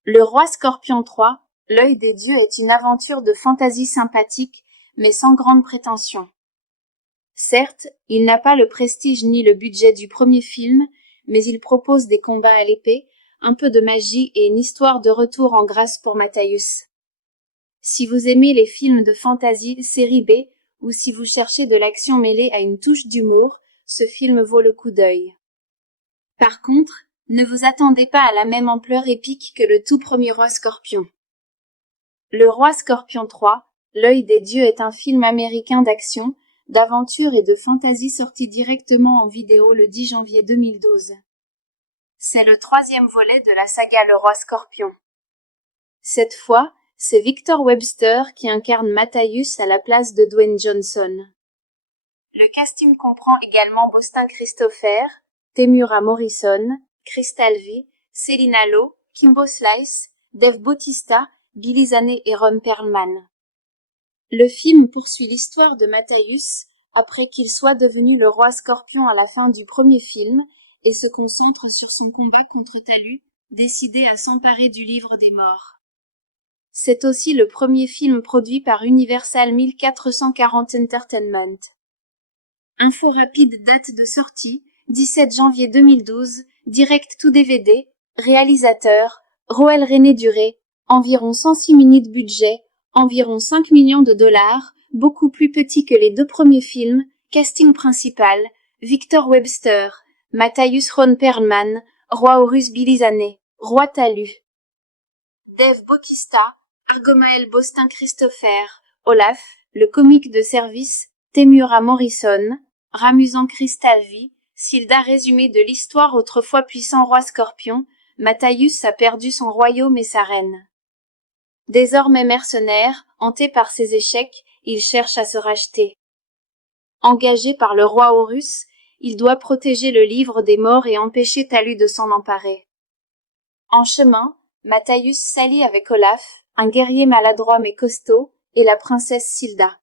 Le Roi Scorpion 3, L'œil des dieux est une aventure de fantasy sympathique, mais sans grande prétention. Certes, il n'a pas le prestige ni le budget du premier film, mais il propose des combats à l'épée, un peu de magie et une histoire de retour en grâce pour Matthäus. Si vous aimez les films de fantasy série B, ou si vous cherchez de l'action mêlée à une touche d'humour, ce film vaut le coup d'œil. Par contre, ne vous attendez pas à la même ampleur épique que le tout premier Roi Scorpion. Le Roi Scorpion 3, L'œil des dieux est un film américain d'action, d'aventure et de fantasy sorti directement en vidéo le 10 janvier 2012. C'est le troisième volet de la saga Le Roi Scorpion. Cette fois, c'est Victor Webster qui incarne Matthäus à la place de Dwayne Johnson. Le casting comprend également Bostin Christopher, Temuera Morrison, Crystal V, Selina Lo, Kimbo Slice, Dave Bautista, Billy Zane et Ron Perlman. Le film poursuit l'histoire de Matthäus après qu'il soit devenu le roi Scorpion à la fin du premier film et se concentre sur son combat contre Talus, décidé à s'emparer du livre des morts. C'est aussi le premier film produit par Universal 1440 Entertainment. Info rapide, date de sortie, 17 janvier 2012, direct to DVD, réalisateur, Roel René Duré, environ 106 minutes budget, environ 5 millions de dollars, beaucoup plus petit que les deux premiers films, casting principal, Victor Webster, Matthäus Ron Perlman, Roi Horus Billy Roi Talu. Dave Bautista, Argomael Bostin Christopher, Olaf, le comique de service, Temura Morrison, Ramusan Kristalvi, Silda résumé de l'histoire autrefois puissant roi Scorpion, Matthäus a perdu son royaume et sa reine. Désormais mercenaire, hanté par ses échecs, il cherche à se racheter. Engagé par le roi Horus, il doit protéger le livre des morts et empêcher Talu de s'en emparer. En chemin, Matthäus s'allie avec Olaf, un guerrier maladroit mais costaud, et la princesse Silda.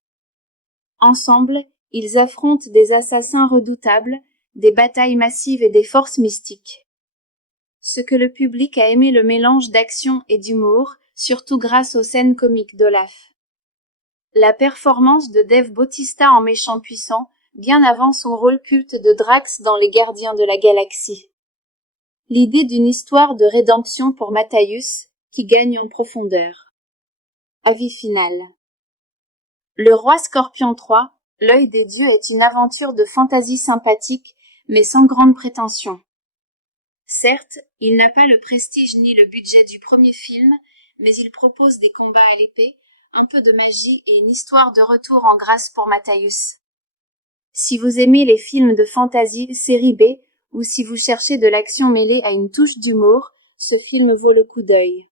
Ensemble, ils affrontent des assassins redoutables, des batailles massives et des forces mystiques. Ce que le public a aimé le mélange d'action et d'humour, surtout grâce aux scènes comiques d'Olaf. La performance de Dave Bautista en méchant puissant, bien avant son rôle culte de Drax dans Les Gardiens de la Galaxie. L'idée d'une histoire de rédemption pour Matthäus, qui gagne en profondeur. Avis final. Le Roi Scorpion 3, L'œil des dieux est une aventure de fantasy sympathique, mais sans grande prétention. Certes, il n'a pas le prestige ni le budget du premier film, mais il propose des combats à l'épée, un peu de magie et une histoire de retour en grâce pour Matthäus. Si vous aimez les films de fantasy série B, ou si vous cherchez de l'action mêlée à une touche d'humour, ce film vaut le coup d'œil.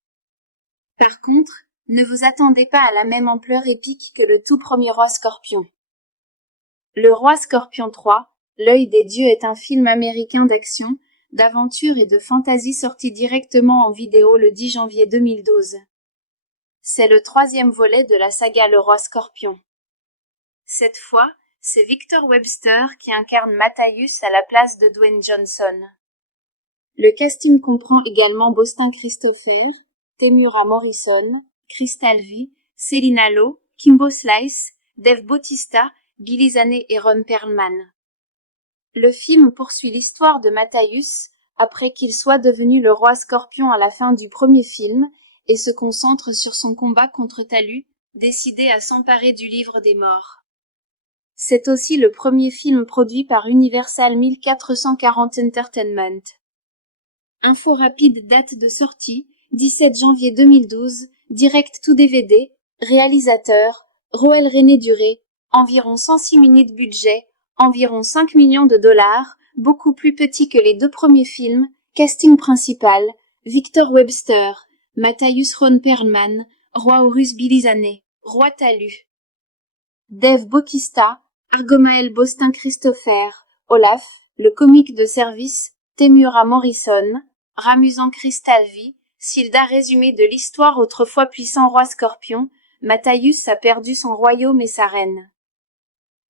Par contre, ne vous attendez pas à la même ampleur épique que le tout premier Roi Scorpion. Le Roi Scorpion 3, L'œil des dieux est un film américain d'action, d'aventure et de fantasy sorti directement en vidéo le 10 janvier 2012. C'est le troisième volet de la saga Le Roi Scorpion. Cette fois, c'est Victor Webster qui incarne Matthäus à la place de Dwayne Johnson. Le casting comprend également Bostin Christopher, Temura Morrison, Kristalvi, Selina Lo, Kimbo Slice, Dave Bautista, Billy Zane et Ron Perlman. Le film poursuit l'histoire de Matthäus, après qu'il soit devenu le roi Scorpion à la fin du premier film, et se concentre sur son combat contre Talu, décidé à s'emparer du livre des morts. C'est aussi le premier film produit par Universal 1440 Entertainment. Info rapide date de sortie, 17 janvier 2012, direct to DVD, réalisateur, Roel René Duré, environ 106 minutes budget, environ 5 millions de dollars, beaucoup plus petit que les deux premiers films, casting principal, Victor Webster, Matthäus Ron Perlman, Roi Horus Billy Zane, Roi Talu. Dave Bautista, Argomael Bostin Christopher, Olaf, le comique de service, Temura Morrison, Ramusan Kristalvi, Silda résumé de l'histoire autrefois puissant roi Scorpion, Matthäus a perdu son royaume et sa reine.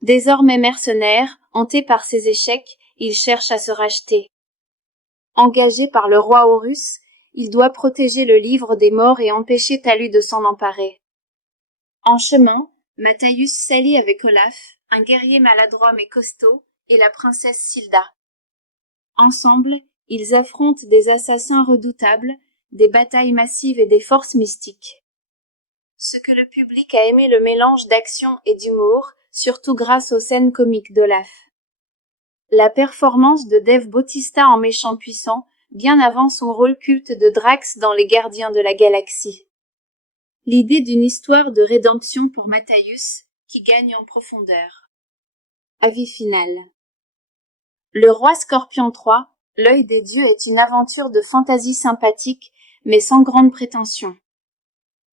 Désormais mercenaire, hanté par ses échecs, il cherche à se racheter. Engagé par le roi Horus, il doit protéger le livre des morts et empêcher Talu de s'en emparer. En chemin, Matthäus s'allie avec Olaf, un guerrier maladroit mais costaud, et la princesse Silda. Ensemble, ils affrontent des assassins redoutables, des batailles massives et des forces mystiques. Ce que le public a aimé le mélange d'action et d'humour, surtout grâce aux scènes comiques d'Olaf. La performance de Dave Bautista en méchant puissant, bien avant son rôle culte de Drax dans Les Gardiens de la Galaxie. L'idée d'une histoire de rédemption pour Matthäus, qui gagne en profondeur. Avis final. Le Roi Scorpion 3, L'œil des dieux est une aventure de fantasy sympathique, mais sans grande prétention.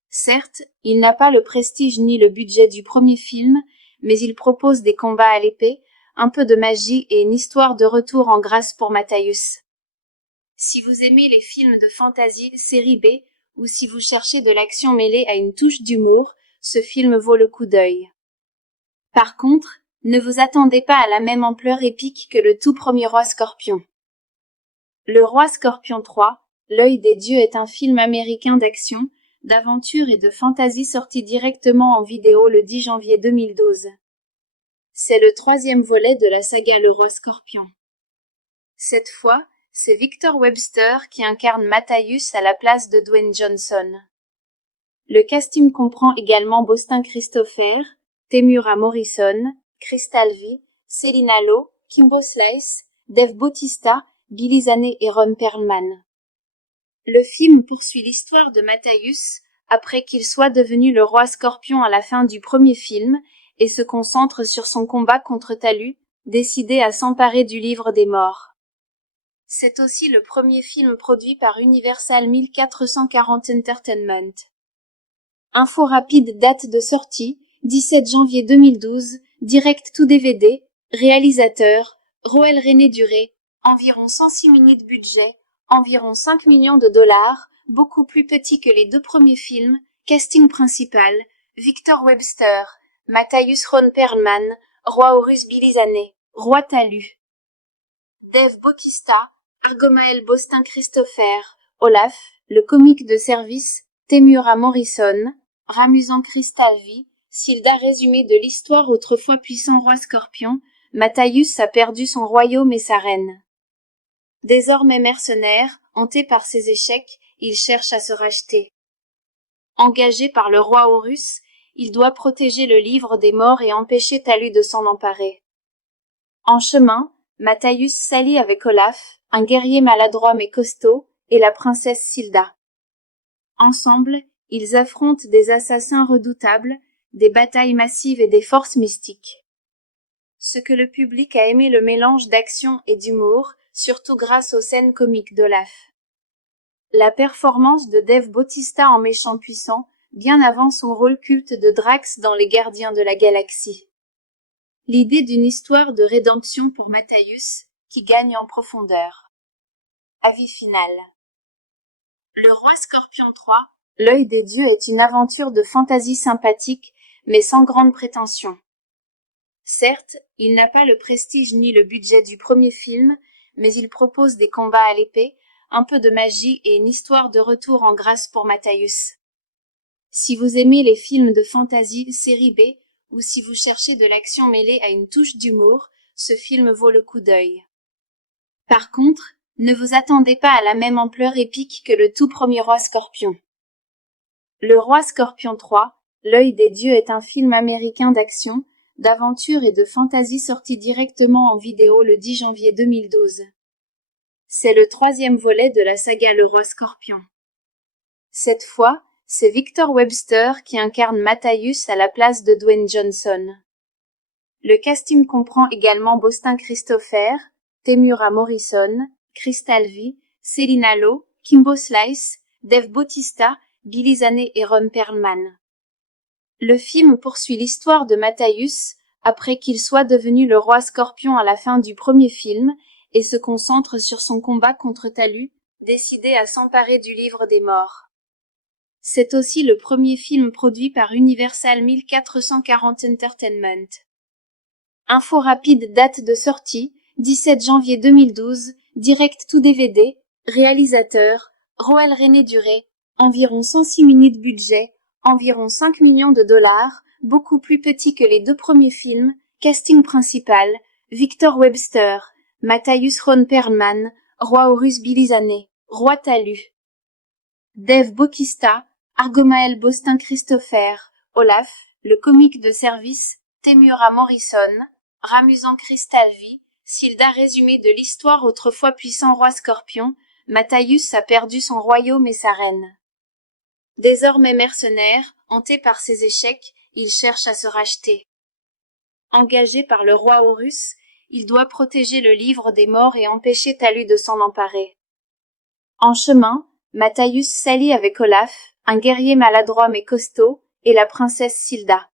Certes, il n'a pas le prestige ni le budget du premier film, mais il propose des combats à l'épée, un peu de magie et une histoire de retour en grâce pour Matthäus. Si vous aimez les films de fantasy série B, ou si vous cherchez de l'action mêlée à une touche d'humour, ce film vaut le coup d'œil. Par contre, ne vous attendez pas à la même ampleur épique que le tout premier Roi Scorpion. Le Roi Scorpion 3, L'œil des dieux est un film américain d'action, d'aventure et de fantasy sorti directement en vidéo le 10 janvier 2012. C'est le troisième volet de la saga Le Roi Scorpion. Cette fois, c'est Victor Webster qui incarne Matthäus à la place de Dwayne Johnson. Le casting comprend également Bostin Christopher, Temuera Morrison, Crystal V, Selina Lo, Kimbo Slice, Dave Bautista, Billy Zane et Ron Perlman. Le film poursuit l'histoire de Matthäus après qu'il soit devenu le roi Scorpion à la fin du premier film et se concentre sur son combat contre Talus, décidé à s'emparer du livre des morts. C'est aussi le premier film produit par Universal 1440 Entertainment. Info rapide, date de sortie, 17 janvier 2012, direct to DVD, réalisateur, Roel René Duré, environ 106 minutes budget, environ 5 millions de dollars, beaucoup plus petit que les deux premiers films, casting principal, Victor Webster, Matthäus Ron Perlman, Roi Horus Billy Zane, Roi Talus. Dave Bautista, Argomael Bostin Christopher, Olaf, le comique de service, Temuera Morrison, Ramusant Crystal V, Silda résumé de l'histoire autrefois puissant roi Scorpion, Matthäus a perdu son royaume et sa reine. Désormais mercenaire, hanté par ses échecs, il cherche à se racheter. Engagé par le roi Horus, il doit protéger le livre des morts et empêcher Talus de s'en emparer. En chemin, Matthäus s'allie avec Olaf, un guerrier maladroit mais costaud, et la princesse Silda. Ensemble, ils affrontent des assassins redoutables, des batailles massives et des forces mystiques. Ce que le public a aimé le mélange d'action et d'humour, surtout grâce aux scènes comiques d'Olaf. La performance de Dave Bautista en méchant puissant, bien avant son rôle culte de Drax dans Les Gardiens de la Galaxie. L'idée d'une histoire de rédemption pour Matthäus, qui gagne en profondeur. Avis final. Le Roi Scorpion 3, L'œil des dieux est une aventure de fantasy sympathique, mais sans grande prétention. Certes, il n'a pas le prestige ni le budget du premier film, mais il propose des combats à l'épée, un peu de magie et une histoire de retour en grâce pour Matthäus. Si vous aimez les films de fantasy série B, ou si vous cherchez de l'action mêlée à une touche d'humour, ce film vaut le coup d'œil. Par contre, ne vous attendez pas à la même ampleur épique que le tout premier Roi Scorpion. Le Roi Scorpion 3, L'œil des dieux est un film américain d'action, d'aventure et de fantasy sorti directement en vidéo le 10 janvier 2012. C'est le troisième volet de la saga Le Roi Scorpion. Cette fois, c'est Victor Webster qui incarne Matthäus à la place de Dwayne Johnson. Le casting comprend également Bostin Christopher, Temuera Morrison, Crystal V, Selina Lo, Kimbo Slice, Dave Bautista, Billy Zane et Ron Perlman. Le film poursuit l'histoire de Matthäus après qu'il soit devenu le roi Scorpion à la fin du premier film et se concentre sur son combat contre Talus, décidé à s'emparer du livre des morts. C'est aussi le premier film produit par Universal 1440 Entertainment. Info rapide, date de sortie, 17 janvier 2012, direct to DVD, réalisateur, Roel René Duré, environ 106 minutes budget, environ 5 millions de dollars, beaucoup plus petit que les deux premiers films, casting principal, Victor Webster, Matthäus Ron Perlman, Roi Horus Billy Zane, Roi Talus. Dave Bautista, Argomael Bostin Christopher, Olaf, le comique de service, Temuera Morrison, Ramusant Crystal V, Silda résumé de l'histoire autrefois puissant roi Scorpion, Matthäus a perdu son royaume et sa reine. Désormais mercenaire, hanté par ses échecs, il cherche à se racheter. Engagé par le roi Horus, il doit protéger le livre des morts et empêcher Talus de s'en emparer. En chemin, Matthäus s'allie avec Olaf, un guerrier maladroit mais costaud, et la princesse Silda.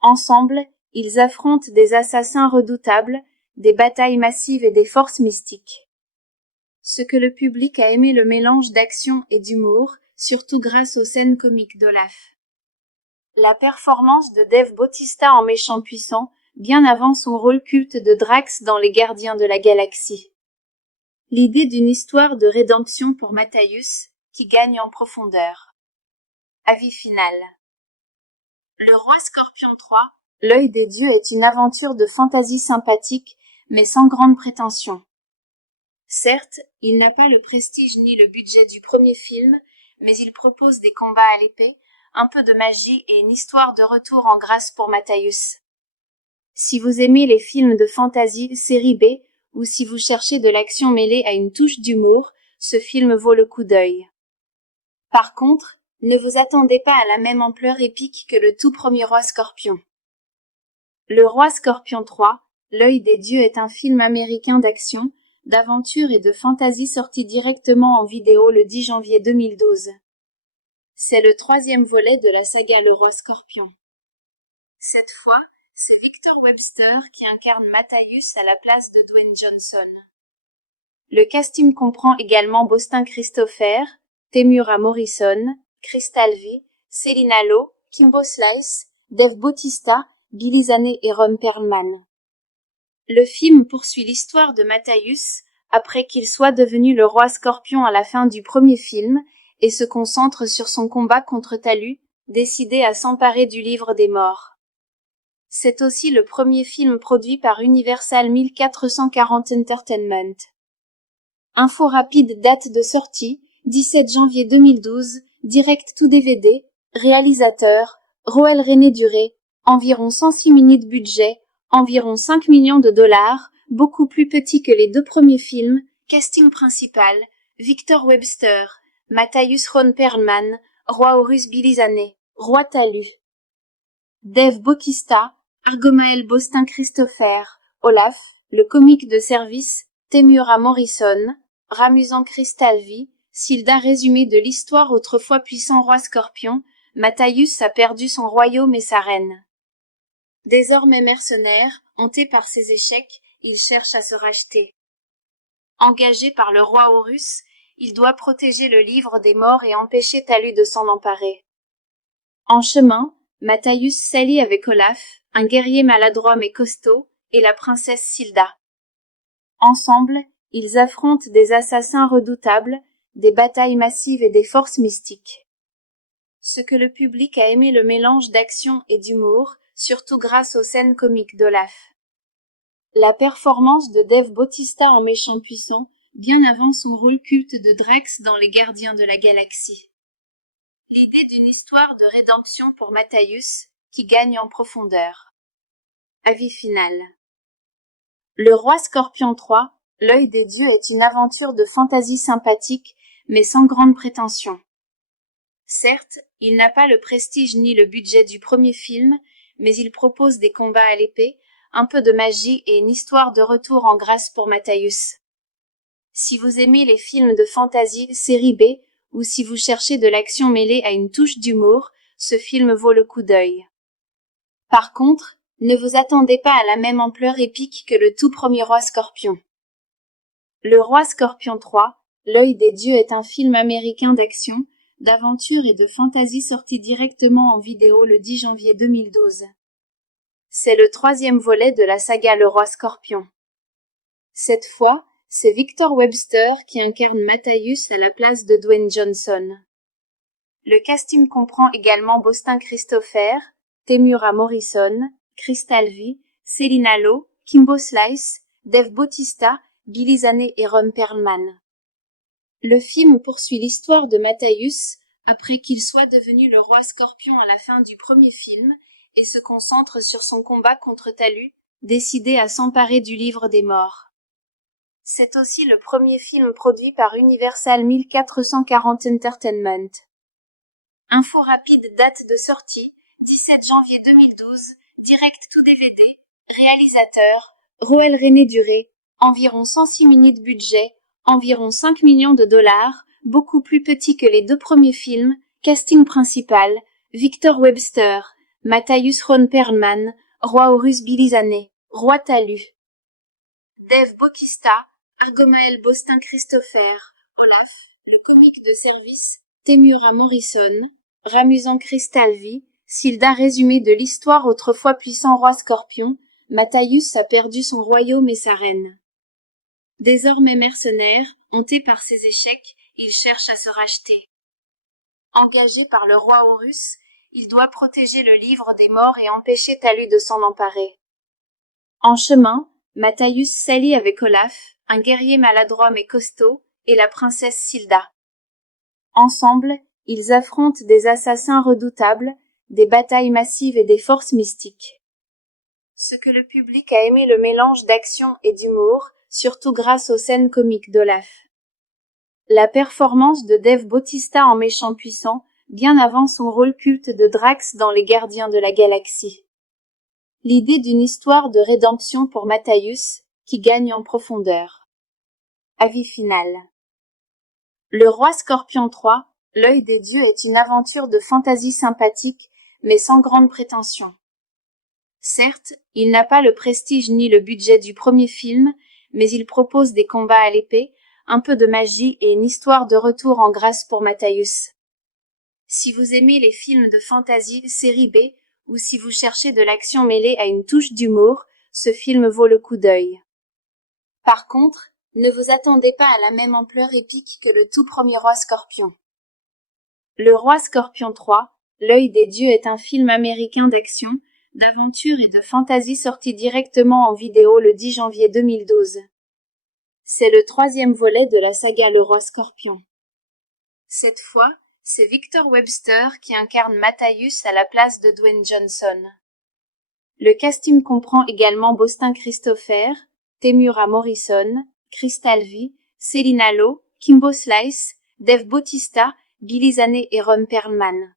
Ensemble, ils affrontent des assassins redoutables, des batailles massives et des forces mystiques. Ce que le public a aimé le mélange d'action et d'humour, surtout grâce aux scènes comiques d'Olaf. La performance de Dave Bautista en méchant puissant, bien avant son rôle culte de Drax dans Les Gardiens de la Galaxie. L'idée d'une histoire de rédemption pour Matthäus, qui gagne en profondeur. Avis final. Le Roi Scorpion 3, L'œil des dieux est une aventure de fantasy sympathique, mais sans grande prétention. Certes, il n'a pas le prestige ni le budget du premier film, mais il propose des combats à l'épée, un peu de magie et une histoire de retour en grâce pour Matthäus. Si vous aimez les films de fantasy série B, ou si vous cherchez de l'action mêlée à une touche d'humour, ce film vaut le coup d'œil. Par contre, ne vous attendez pas à la même ampleur épique que le tout premier Roi Scorpion. Le Roi Scorpion 3, L'œil des dieux est un film américain d'action, d'aventure et de fantasy sorti directement en vidéo le 10 janvier 2012. C'est le troisième volet de la saga Le Roi Scorpion. Cette fois, c'est Victor Webster qui incarne Matthäus à la place de Dwayne Johnson. Le casting comprend également Bostin Christopher, Temuera Morrison, Crystal V, Selina Lo, Kimbo Slice, Dave Bautista, Billy Zane et Ron Perlman. Le film poursuit l'histoire de Matthäus après qu'il soit devenu le roi Scorpion à la fin du premier film et se concentre sur son combat contre Talus, décidé à s'emparer du livre des morts. C'est aussi le premier film produit par Universal 1440 Entertainment. Info rapide, date de sortie, 17 janvier 2012, direct to DVD, réalisateur, Roel René Duré, environ 106 minutes budget, environ 5 millions de dollars, beaucoup plus petit que les deux premiers films, casting principal, Victor Webster, Matthäus Ron Perlman, Roi Horus Billy Zane, Roi Talus. Dave Bautista, Argomael Bostin Christopher, Olaf, le comique de service, Temuera Morrison, Ramusant Crystal V, Silda résumé de l'histoire autrefois puissant roi Scorpion, Matthäus a perdu son royaume et sa reine. Désormais mercenaire, hanté par ses échecs, il cherche à se racheter. Engagé par le roi Horus, il doit protéger le livre des morts et empêcher Talus de s'en emparer. En chemin, Matthäus s'allie avec Olaf, un guerrier maladroit mais costaud, et la princesse Silda. Ensemble, ils affrontent des assassins redoutables, des batailles massives et des forces mystiques. Ce que le public a aimé le mélange d'action et d'humour, surtout grâce aux scènes comiques d'Olaf. La performance de Dave Bautista en méchant puissant, bien avant son rôle culte de Drax dans Les Gardiens de la Galaxie. L'idée d'une histoire de rédemption pour Matthäus, qui gagne en profondeur. Avis final. Le Roi Scorpion 3, L'œil des dieux est une aventure de fantasy sympathique, mais sans grande prétention. Certes, il n'a pas le prestige ni le budget du premier film, mais il propose des combats à l'épée, un peu de magie et une histoire de retour en grâce pour Matthäus. Si vous aimez les films de fantasy série B, ou si vous cherchez de l'action mêlée à une touche d'humour, ce film vaut le coup d'œil. Par contre, ne vous attendez pas à la même ampleur épique que le tout premier Roi Scorpion. Le Roi Scorpion 3, L'œil des dieux est un film américain d'action, d'aventure et de fantasy sorti directement en vidéo le 10 janvier 2012. C'est le troisième volet de la saga Le Roi Scorpion. Cette fois, c'est Victor Webster qui incarne Matthäus à la place de Dwayne Johnson. Le casting comprend également Bostin Christopher, Temuera Morrison, Crystal V, Selina Lo, Kimbo Slice, Dave Bautista, Billy Zane et Ron Perlman. Le film poursuit l'histoire de Matthäus après qu'il soit devenu le roi Scorpion à la fin du premier film et se concentre sur son combat contre Talus, décidé à s'emparer du livre des morts. C'est aussi le premier film produit par Universal 1440 Entertainment. Info rapide, date de sortie, 17 janvier 2012, direct to DVD, réalisateur, Roel René Duré, environ 106 minutes budget, environ 5 millions de dollars, beaucoup plus petit que les deux premiers films, casting principal, Victor Webster, Matthäus Ron Perlman, Roi Horus Billy Zane, Roi Talus. Dave Bautista, Argomael Bostin Christopher, Olaf, le comique de service, Temuera Morrison, Ramusant Crystal V, Silda résumé de l'histoire autrefois puissant roi Scorpion, Matthäus a perdu son royaume et sa reine. Désormais mercenaire, hanté par ses échecs, il cherche à se racheter. Engagé par le roi Horus, il doit protéger le livre des morts et empêcher Talus de s'en emparer. En chemin, Matthäus s'allie avec Olaf, un guerrier maladroit mais costaud, et la princesse Silda. Ensemble, ils affrontent des assassins redoutables, des batailles massives et des forces mystiques. Ce que le public a aimé le mélange d'action et d'humour, surtout grâce aux scènes comiques d'Olaf. La performance de Dave Bautista en méchant puissant, bien avant son rôle culte de Drax dans Les Gardiens de la Galaxie. L'idée d'une histoire de rédemption pour Matthäus, qui gagne en profondeur. Avis final. Le Roi Scorpion 3, L'œil des dieux est une aventure de fantasy sympathique, mais sans grande prétention. Certes, il n'a pas le prestige ni le budget du premier film, mais il propose des combats à l'épée, un peu de magie et une histoire de retour en grâce pour Matthäus. Si vous aimez les films de fantasy série B, ou si vous cherchez de l'action mêlée à une touche d'humour, ce film vaut le coup d'œil. Par contre, ne vous attendez pas à la même ampleur épique que le tout premier Roi Scorpion. Le Roi Scorpion 3, L'œil des dieux est un film américain d'action, d'aventure et de fantasy sorti directement en vidéo le 10 janvier 2012. C'est le troisième volet de la saga Le Roi Scorpion. Cette fois, c'est Victor Webster qui incarne Matthäus à la place de Dwayne Johnson. Le casting comprend également Bostin Christopher, Temuera Morrison, Crystal V, Selina Lo, Kimbo Slice, Dave Bautista, Billy Zane et Ron Perlman.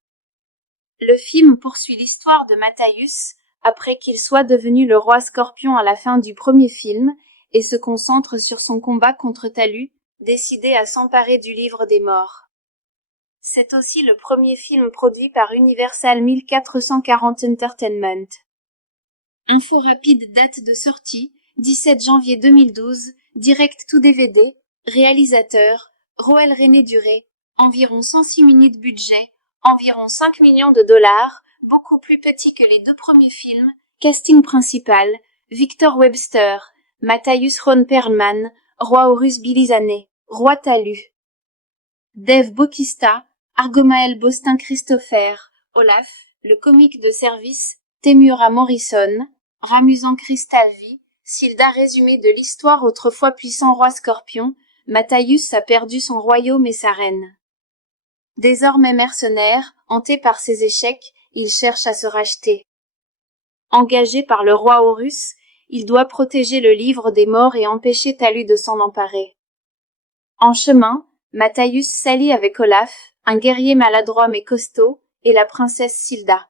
Le film poursuit l'histoire de Matthäus, après qu'il soit devenu le roi Scorpion à la fin du premier film, et se concentre sur son combat contre Talus, décidé à s'emparer du livre des morts. C'est aussi le premier film produit par Universal 1440 Entertainment. Info rapide, date de sortie, 17 janvier 2012, direct to DVD, réalisateur, Roel René Duré, environ 106 minutes budget, environ 5 millions de dollars, beaucoup plus petit que les deux premiers films, casting principal, Victor Webster, Matthäus Ron Perlman, Roi Horus Billy Zane, Roi Talus. Dave Bautista, Argomael Bostin Christopher, Olaf, le comique de service, Temuera Morrison, ramusant Crystal V, Silda résumé de l'histoire autrefois puissant roi Scorpion, Matthäus a perdu son royaume et sa reine. Désormais mercenaire, hanté par ses échecs, il cherche à se racheter. Engagé par le roi Horus, il doit protéger le livre des morts et empêcher Talus de s'en emparer. En chemin, Matthäus s'allie avec Olaf, un guerrier maladroit mais costaud, et la princesse Silda.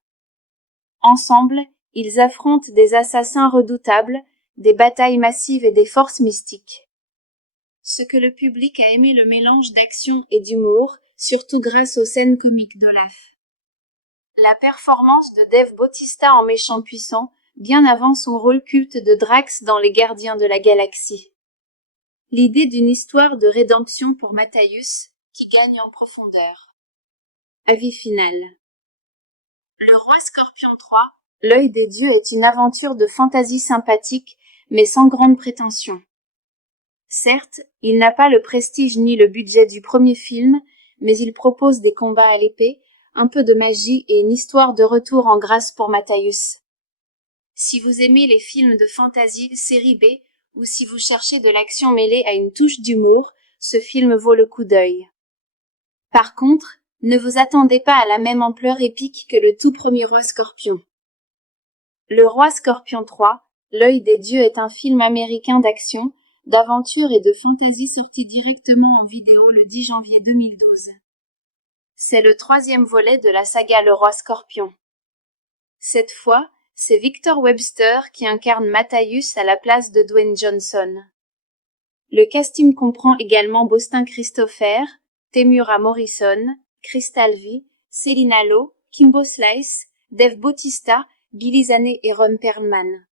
Ensemble, ils affrontent des assassins redoutables, des batailles massives et des forces mystiques. Ce que le public a aimé le mélange d'action et d'humour, surtout grâce aux scènes comiques d'Olaf. La performance de Dave Bautista en méchant puissant, bien avant son rôle culte de Drax dans Les Gardiens de la Galaxie. L'idée d'une histoire de rédemption pour Matthäus, qui gagne en profondeur. Avis final. Le Roi Scorpion 3, L'œil des dieux est une aventure de fantasy sympathique, mais sans grande prétention. Certes, il n'a pas le prestige ni le budget du premier film, mais il propose des combats à l'épée, un peu de magie et une histoire de retour en grâce pour Matthäus. Si vous aimez les films de fantasy série B, ou si vous cherchez de l'action mêlée à une touche d'humour, ce film vaut le coup d'œil. Par contre, ne vous attendez pas à la même ampleur épique que le tout premier Roi Scorpion. Le Roi Scorpion 3, L'œil des dieux est un film américain d'action, d'aventure et de fantasy sorti directement en vidéo le 10 janvier 2012. C'est le troisième volet de la saga Le Roi Scorpion. Cette fois, c'est Victor Webster qui incarne Matthäus à la place de Dwayne Johnson. Le casting comprend également Bostin Christopher, Temuera Morrison, Crystal V, Selina Lo, Kimbo Slice, Dave Bautista, Billy Zane et Ron Perlman.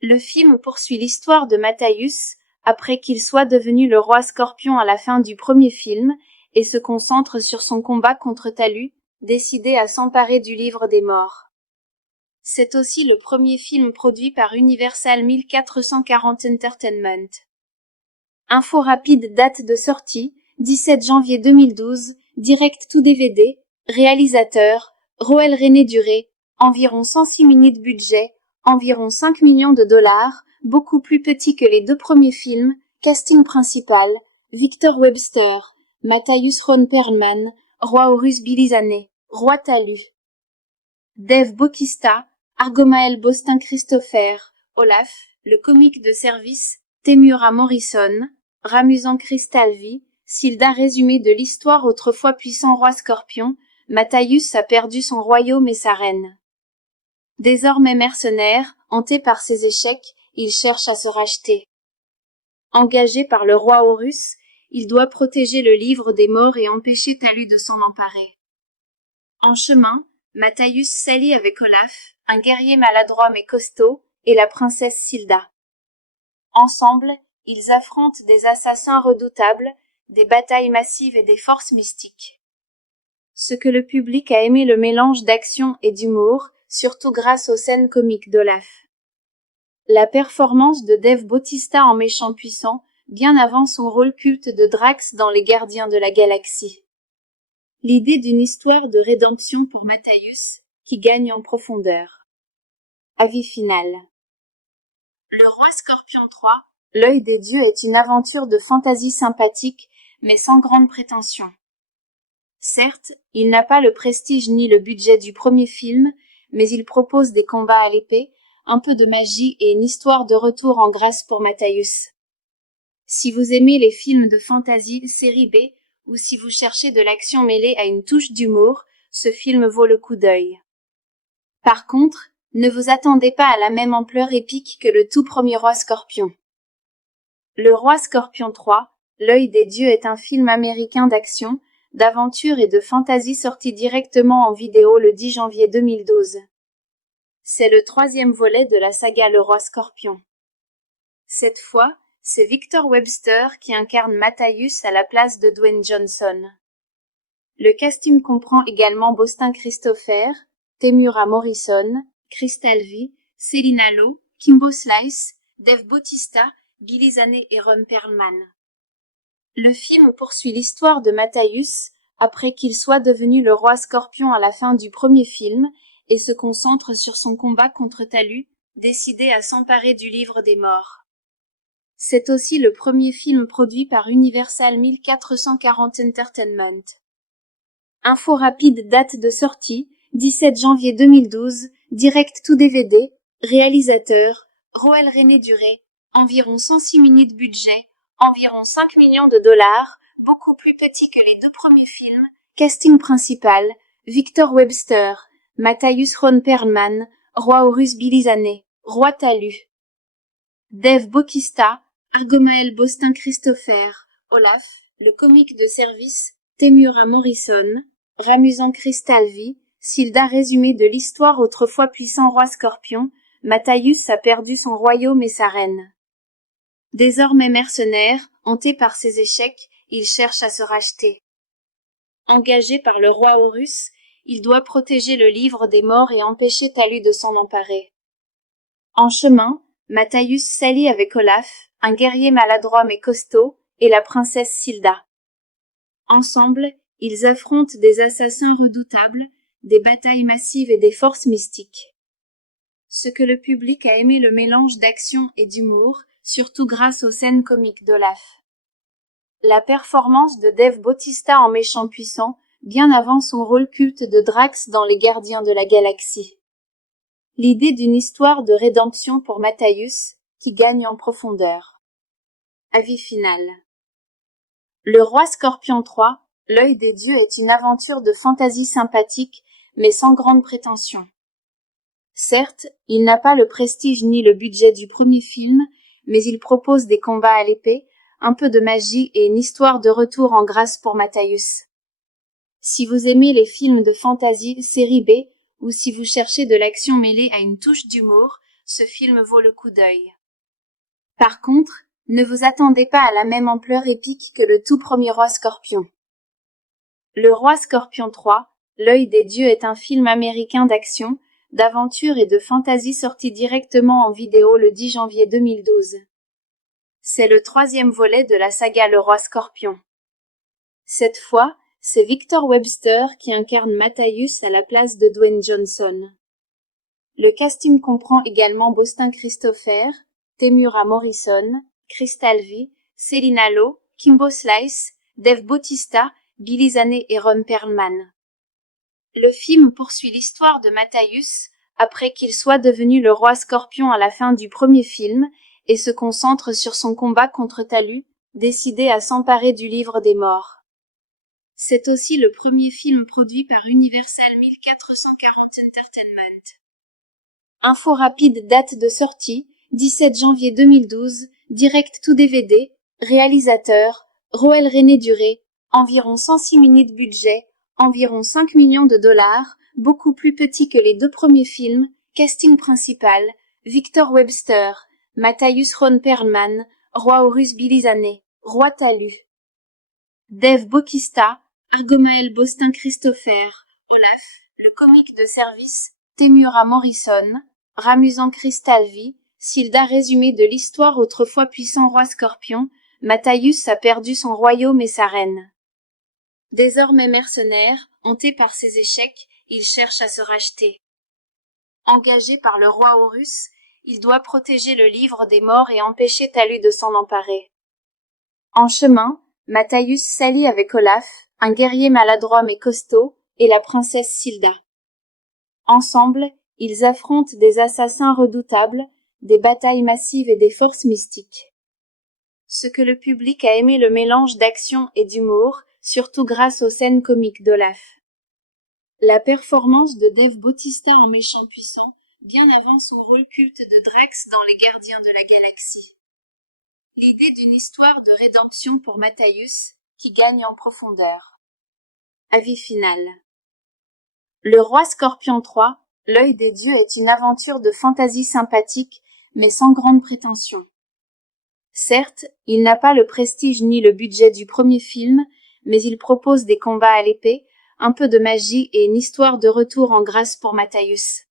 Le film poursuit l'histoire de Matthäus, après qu'il soit devenu le roi Scorpion à la fin du premier film, et se concentre sur son combat contre Talus, décidé à s'emparer du livre des morts. C'est aussi le premier film produit par Universal 1440 Entertainment. Info rapide, date de sortie, 17 janvier 2012, direct to DVD, réalisateur, Roel René Duré, environ 106 minutes budget, environ 5 millions de dollars, beaucoup plus petit que les deux premiers films, Casting principal, Victor Webster, Matthäus Ron Perlman, Roi Horus Billy Roi Talu. Dave Bautista, Argomael Bostin Christopher, Olaf, le comique de service, Temuera Morrison, Ramusant Cristalvi, Silda résumé de l'histoire autrefois puissant roi Scorpion, Matthäus a perdu son royaume et sa reine. Désormais mercenaire, hanté par ses échecs, il cherche à se racheter. Engagé par le roi Horus, il doit protéger le livre des morts et empêcher Talu de s'en emparer. En chemin, Matthäus s'allie avec Olaf, un guerrier maladroit mais costaud, et la princesse Silda. Ensemble, ils affrontent des assassins redoutables, des batailles massives et des forces mystiques. Ce que le public a aimé le mélange d'action et d'humour, surtout grâce aux scènes comiques d'Olaf. La performance de Dave Bautista en méchant puissant, bien avant son rôle culte de Drax dans Les Gardiens de la Galaxie. L'idée d'une histoire de rédemption pour Matthäus, qui gagne en profondeur. Avis final. Le Roi Scorpion 3, L'œil des dieux est une aventure de fantasy sympathique, mais sans grande prétention. Certes, il n'a pas le prestige ni le budget du premier film, mais il propose des combats à l'épée, un peu de magie et une histoire de retour en grâce pour Matthäus. Si vous aimez les films de fantasy série B, ou si vous cherchez de l'action mêlée à une touche d'humour, ce film vaut le coup d'œil. Par contre, ne vous attendez pas à la même ampleur épique que le tout premier Roi Scorpion. Le Roi Scorpion 3, L'œil des dieux est un film américain d'action, d'aventure et de fantasy sorti directement en vidéo le 10 janvier 2012. C'est le troisième volet de la saga Le Roi Scorpion. Cette fois, c'est Victor Webster qui incarne Matthäus à la place de Dwayne Johnson. Le casting comprend également Bostin Christopher, Temuera Morrison, Cristalvi, Selina Lo, Kimbo Slice, Dave Bautista, Billy Zane et Ron Perlman. Le film poursuit l'histoire de Matthäus après qu'il soit devenu le roi Scorpion à la fin du premier film et se concentre sur son combat contre Talu, décidé à s'emparer du livre des morts. C'est aussi le premier film produit par Universal 1440 Entertainment. Info rapide, date de sortie, 17 janvier 2012, direct to DVD, réalisateur, Roel René Duré, environ 106 minutes budget, environ 5 millions de dollars, beaucoup plus petit que les deux premiers films, casting principal, Victor Webster, Matthäus Ron Perlman, Roi Horus Billy Zane, Roi Talu. Dave Bautista, Argomael Bostin Christopher, Olaf, le comique de service, Temuera Morrison, Ramusant Cristalvi, Silda résumé de l'histoire autrefois puissant roi Scorpion, Matthäus a perdu son royaume et sa reine. Désormais mercenaire, hanté par ses échecs, il cherche à se racheter. Engagé par le roi Horus, il doit protéger le livre des morts et empêcher Talu de s'en emparer. En chemin, Matthäus s'allie avec Olaf, un guerrier maladroit mais costaud, et la princesse Silda. Ensemble, ils affrontent des assassins redoutables, des batailles massives et des forces mystiques. Ce que le public a aimé le mélange d'action et d'humour, surtout grâce aux scènes comiques d'Olaf. La performance de Dave Bautista en méchant puissant, bien avant son rôle culte de Drax dans Les Gardiens de la Galaxie. L'idée d'une histoire de rédemption pour Matthäus, qui gagne en profondeur. Avis final. Le Roi Scorpion 3, L'œil des dieux est une aventure de fantasy sympathique, mais sans grande prétention. Certes, il n'a pas le prestige ni le budget du premier film, mais il propose des combats à l'épée, un peu de magie et une histoire de retour en grâce pour Matthäus. Si vous aimez les films de fantasy série B, ou si vous cherchez de l'action mêlée à une touche d'humour, ce film vaut le coup d'œil. Par contre, ne vous attendez pas à la même ampleur épique que le tout premier Roi Scorpion. Le Roi Scorpion 3, L'œil des dieux est un film américain d'action, d'aventure et de fantasy sorti directement en vidéo le 10 janvier 2012. C'est le troisième volet de la saga Le Roi Scorpion. Cette fois, c'est Victor Webster qui incarne Matthäus à la place de Dwayne Johnson. Le casting comprend également Bostin Christopher, Temuera Morrison, Cristalvi, Celina Lowe, Kimbo Slice, Dave Bautista, Billy Zane et Ron Perlman. Le film poursuit l'histoire de Matthäus, après qu'il soit devenu le roi Scorpion à la fin du premier film, et se concentre sur son combat contre Talus, décidé à s'emparer du livre des morts. C'est aussi le premier film produit par Universal 1440 Entertainment. Info rapide, date de sortie, 17 janvier 2012, direct to DVD, réalisateur, Roel René Duré, environ 106 minutes budget, environ 5 millions de dollars, beaucoup plus petit que les deux premiers films, casting principal, Victor Webster, Matthäus Ron Perlman, Roi Horus Billy Zane, Roi Talus. Dave Bautista, Argomael Bostin Christopher, Olaf, le comique de service, Temuera Morrison, Ramusant Cristalvi, Silda résumé de l'histoire autrefois puissant roi Scorpion, Matthäus a perdu son royaume et sa reine. Désormais mercenaire, hanté par ses échecs, il cherche à se racheter. Engagé par le roi Horus, il doit protéger le livre des morts et empêcher Talus de s'en emparer. En chemin, Matthäus s'allie avec Olaf, un guerrier maladroit mais costaud, et la princesse Silda. Ensemble, ils affrontent des assassins redoutables, des batailles massives et des forces mystiques. Ce que le public a aimé le mélange d'action et d'humour, surtout grâce aux scènes comiques d'Olaf. La performance de Dave Bautista en méchant puissant, bien avant son rôle culte de Drax dans Les Gardiens de la Galaxie. L'idée d'une histoire de rédemption pour Matthäus, qui gagne en profondeur. Avis final. Le Roi Scorpion 3, L'œil des dieux est une aventure de fantasy sympathique, mais sans grande prétention. Certes, il n'a pas le prestige ni le budget du premier film, mais il propose des combats à l'épée, un peu de magie et une histoire de retour en grâce pour Matthäus.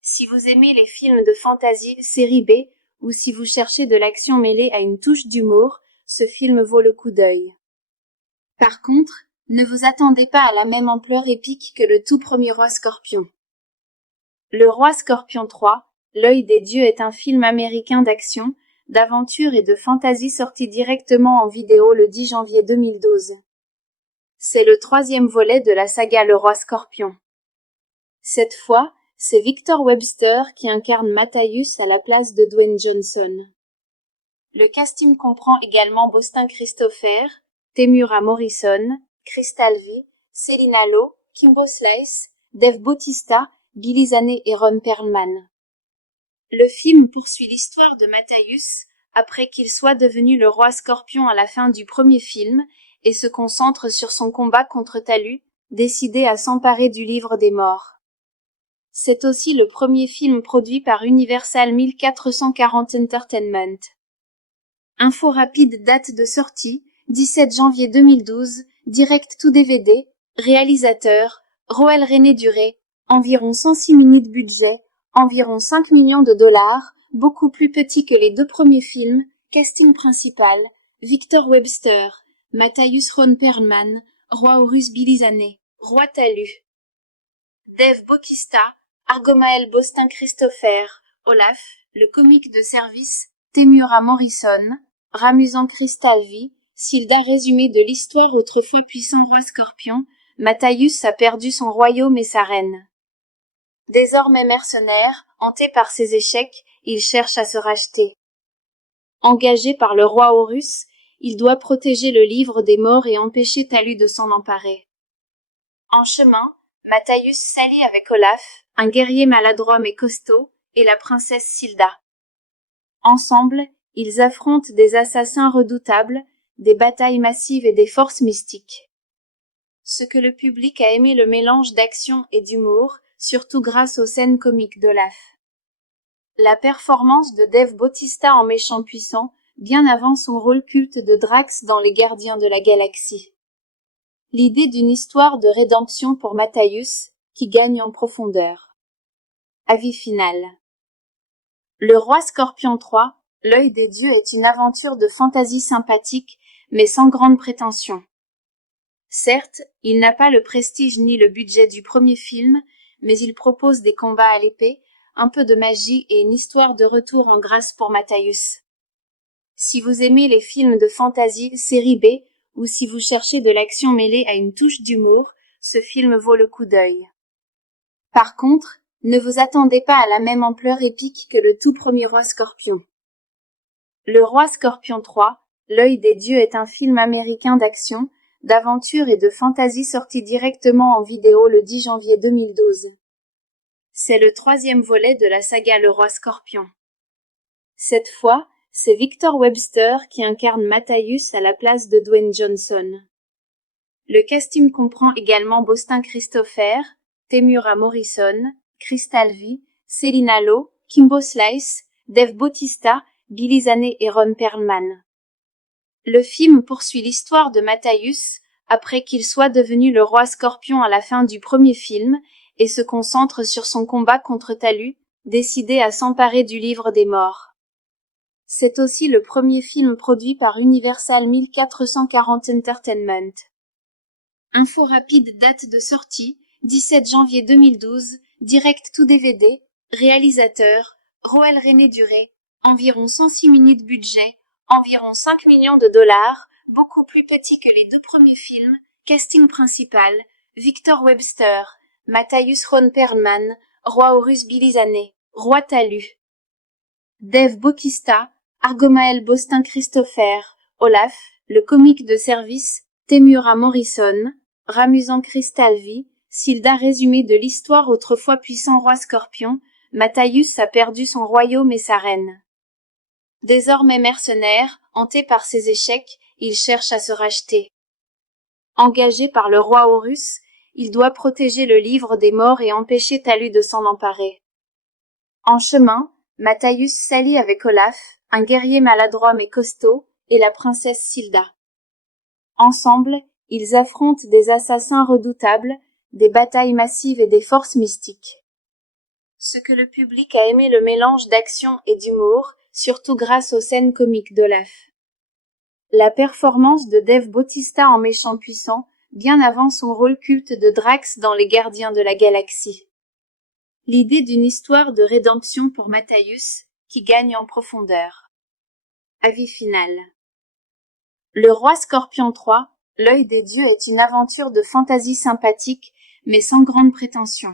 Si vous aimez les films de fantasy série B, ou si vous cherchez de l'action mêlée à une touche d'humour, ce film vaut le coup d'œil. Par contre, ne vous attendez pas à la même ampleur épique que le tout premier Roi Scorpion. Le Roi Scorpion 3, L'œil des dieux est un film américain d'action, d'aventure et de fantasy sorti directement en vidéo le 10 janvier 2012. C'est le troisième volet de la saga Le Roi Scorpion. Cette fois, c'est Victor Webster qui incarne Matthäus à la place de Dwayne Johnson. Le casting comprend également Bostin Christopher, Temuera Morrison, Cristalvi, Celina Lowe, Kimbo Slice, Dave Bautista, Billy Zane et Ron Perlman. Le film poursuit l'histoire de Matthäus, après qu'il soit devenu le roi Scorpion à la fin du premier film, et se concentre sur son combat contre Talus, décidé à s'emparer du livre des morts. C'est aussi le premier film produit par Universal 1440 Entertainment. Info rapide, date de sortie, 17 janvier 2012, direct to DVD, réalisateur, Roel René Duré, environ 106 minutes budget, environ 5 millions de dollars, beaucoup plus petit que les deux premiers films, casting principal, Victor Webster, Matthäus Ron Perlman, Roi Horus Billy Zane, Roi Talus. Dave Bautista, Argomael Bostin Christopher, Olaf, le comique de service, Temuera Morrison, Ramusant Cristalvi, Silda résumé de l'histoire autrefois puissant roi Scorpion, Matthäus a perdu son royaume et sa reine. Désormais mercenaire, hanté par ses échecs, il cherche à se racheter. Engagé par le roi Horus, il doit protéger le livre des morts et empêcher Talus de s'en emparer. En chemin, Matthäus s'allie avec Olaf, un guerrier maladroit mais costaud, et la princesse Silda. Ensemble, ils affrontent des assassins redoutables, des batailles massives et des forces mystiques. Ce que le public a aimé le mélange d'action et d'humour, surtout grâce aux scènes comiques d'Olaf. La performance de Dave Bautista en méchant puissant, bien avant son rôle culte de Drax dans Les Gardiens de la Galaxie. L'idée d'une histoire de rédemption pour Matthäus, qui gagne en profondeur. Avis final. Le Roi Scorpion 3, L'œil des dieux est une aventure de fantasy sympathique, mais sans grande prétention. Certes, il n'a pas le prestige ni le budget du premier film, mais il propose des combats à l'épée, un peu de magie et une histoire de retour en grâce pour Matthäus. Si vous aimez les films de fantasy série B, ou si vous cherchez de l'action mêlée à une touche d'humour, ce film vaut le coup d'œil. Par contre, ne vous attendez pas à la même ampleur épique que le tout premier Roi Scorpion. Le Roi Scorpion 3, L'œil des dieux est un film américain d'action, d'aventure et de fantasy sorti directement en vidéo le 10 janvier 2012. C'est le troisième volet de la saga Le Roi Scorpion. Cette fois, c'est Victor Webster qui incarne Matthäus à la place de Dwayne Johnson. Le casting comprend également Bostin Christopher, Temuera Morrison, Crystal V, Celina Lowe, Kimbo Slice, Dave Bautista, Billy Zane et Ron Perlman. Le film poursuit l'histoire de Matthäus après qu'il soit devenu le roi Scorpion à la fin du premier film et se concentre sur son combat contre Talus, décidé à s'emparer du livre des morts. C'est aussi le premier film produit par Universal 1440 Entertainment. Info rapide, date de sortie, 17 janvier 2012, direct to DVD, réalisateur, Roel René Duré, environ 106 minutes budget, environ 5 millions de dollars, beaucoup plus petit que les deux premiers films, casting principal, Victor Webster, Matthäus Ron Perlman, Roi Horus Billy Zane, Roi Talus. Dave Bautista, Argomael Bostin Christopher, Olaf, le comique de service, Temuera Morrison, Ramusant Crystal V, Silda résumé de l'histoire autrefois puissant roi Scorpion, Matthäus a perdu son royaume et sa reine. Désormais mercenaire, hanté par ses échecs, il cherche à se racheter. Engagé par le roi Horus, il doit protéger le livre des morts et empêcher Talus de s'en emparer. En chemin, Matthäus s'allie avec Olaf, un guerrier maladroit mais costaud, et la princesse Silda. Ensemble, ils affrontent des assassins redoutables, des batailles massives et des forces mystiques. Ce que le public a aimé le mélange d'action et d'humour, surtout grâce aux scènes comiques d'Olaf. La performance de Dave Bautista en méchant puissant, bien avant son rôle culte de Drax dans Les Gardiens de la Galaxie. L'idée d'une histoire de rédemption pour Matthäus, qui gagne en profondeur. Avis final. Le Roi Scorpion 3, L'œil des dieux est une aventure de fantasy sympathique, mais sans grande prétention.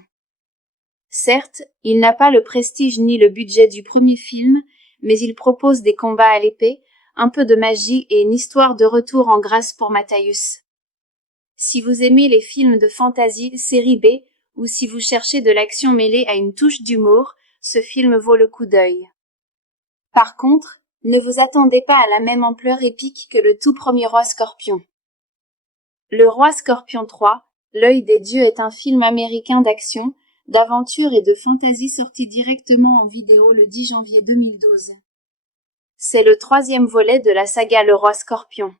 Certes, il n'a pas le prestige ni le budget du premier film, mais il propose des combats à l'épée, un peu de magie et une histoire de retour en grâce pour Matthäus. Si vous aimez les films de fantasy série B, ou si vous cherchez de l'action mêlée à une touche d'humour, ce film vaut le coup d'œil. Par contre, ne vous attendez pas à la même ampleur épique que le tout premier Roi Scorpion. Le Roi Scorpion 3, L'œil des dieux est un film américain d'action, d'aventure et de fantasy sorti directement en vidéo le 10 janvier 2012. C'est le troisième volet de la saga Le Roi Scorpion.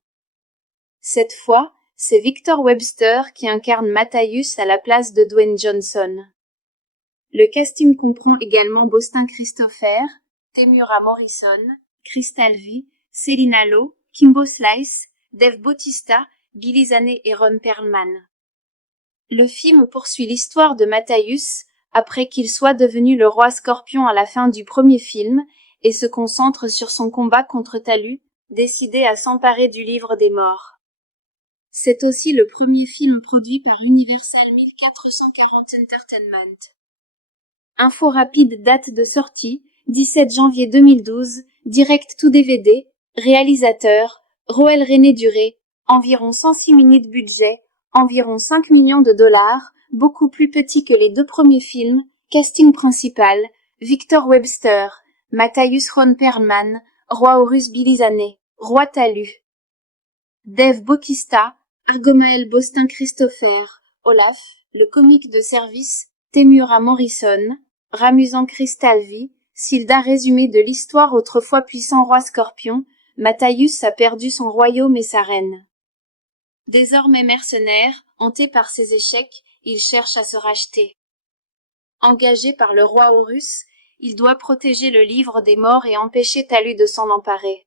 Cette fois, c'est Victor Webster qui incarne Matthäus à la place de Dwayne Johnson. Le casting comprend également Bostin Christopher, Temuera Morrison, Crystal V, Celina Lowe, Kimbo Slice, Dave Bautista, Billy Zane et Ron Perlman. Le film poursuit l'histoire de Matthäus après qu'il soit devenu le roi Scorpion à la fin du premier film et se concentre sur son combat contre Talus, décidé à s'emparer du livre des morts. C'est aussi le premier film produit par Universal 1440 Entertainment. Info rapide, date de sortie, 17 janvier 2012, direct to DVD, réalisateur, Roel René Duré, environ 106 minutes budget, environ 5 millions de dollars, beaucoup plus petit que les deux premiers films, casting principal, Victor Webster, Matthäus Ron Perlman, Roi Horus Billy Zane, Roi Talus. Dave Bautista, Argomael Bostin Christopher, Olaf, le comique de service, Temuera Morrison, Ramusant Crystal V, Silda résumé de l'histoire autrefois puissant roi Scorpion, Matthäus a perdu son royaume et sa reine. Désormais mercenaire, hanté par ses échecs, il cherche à se racheter. Engagé par le roi Horus, il doit protéger le livre des morts et empêcher Talus de s'en emparer.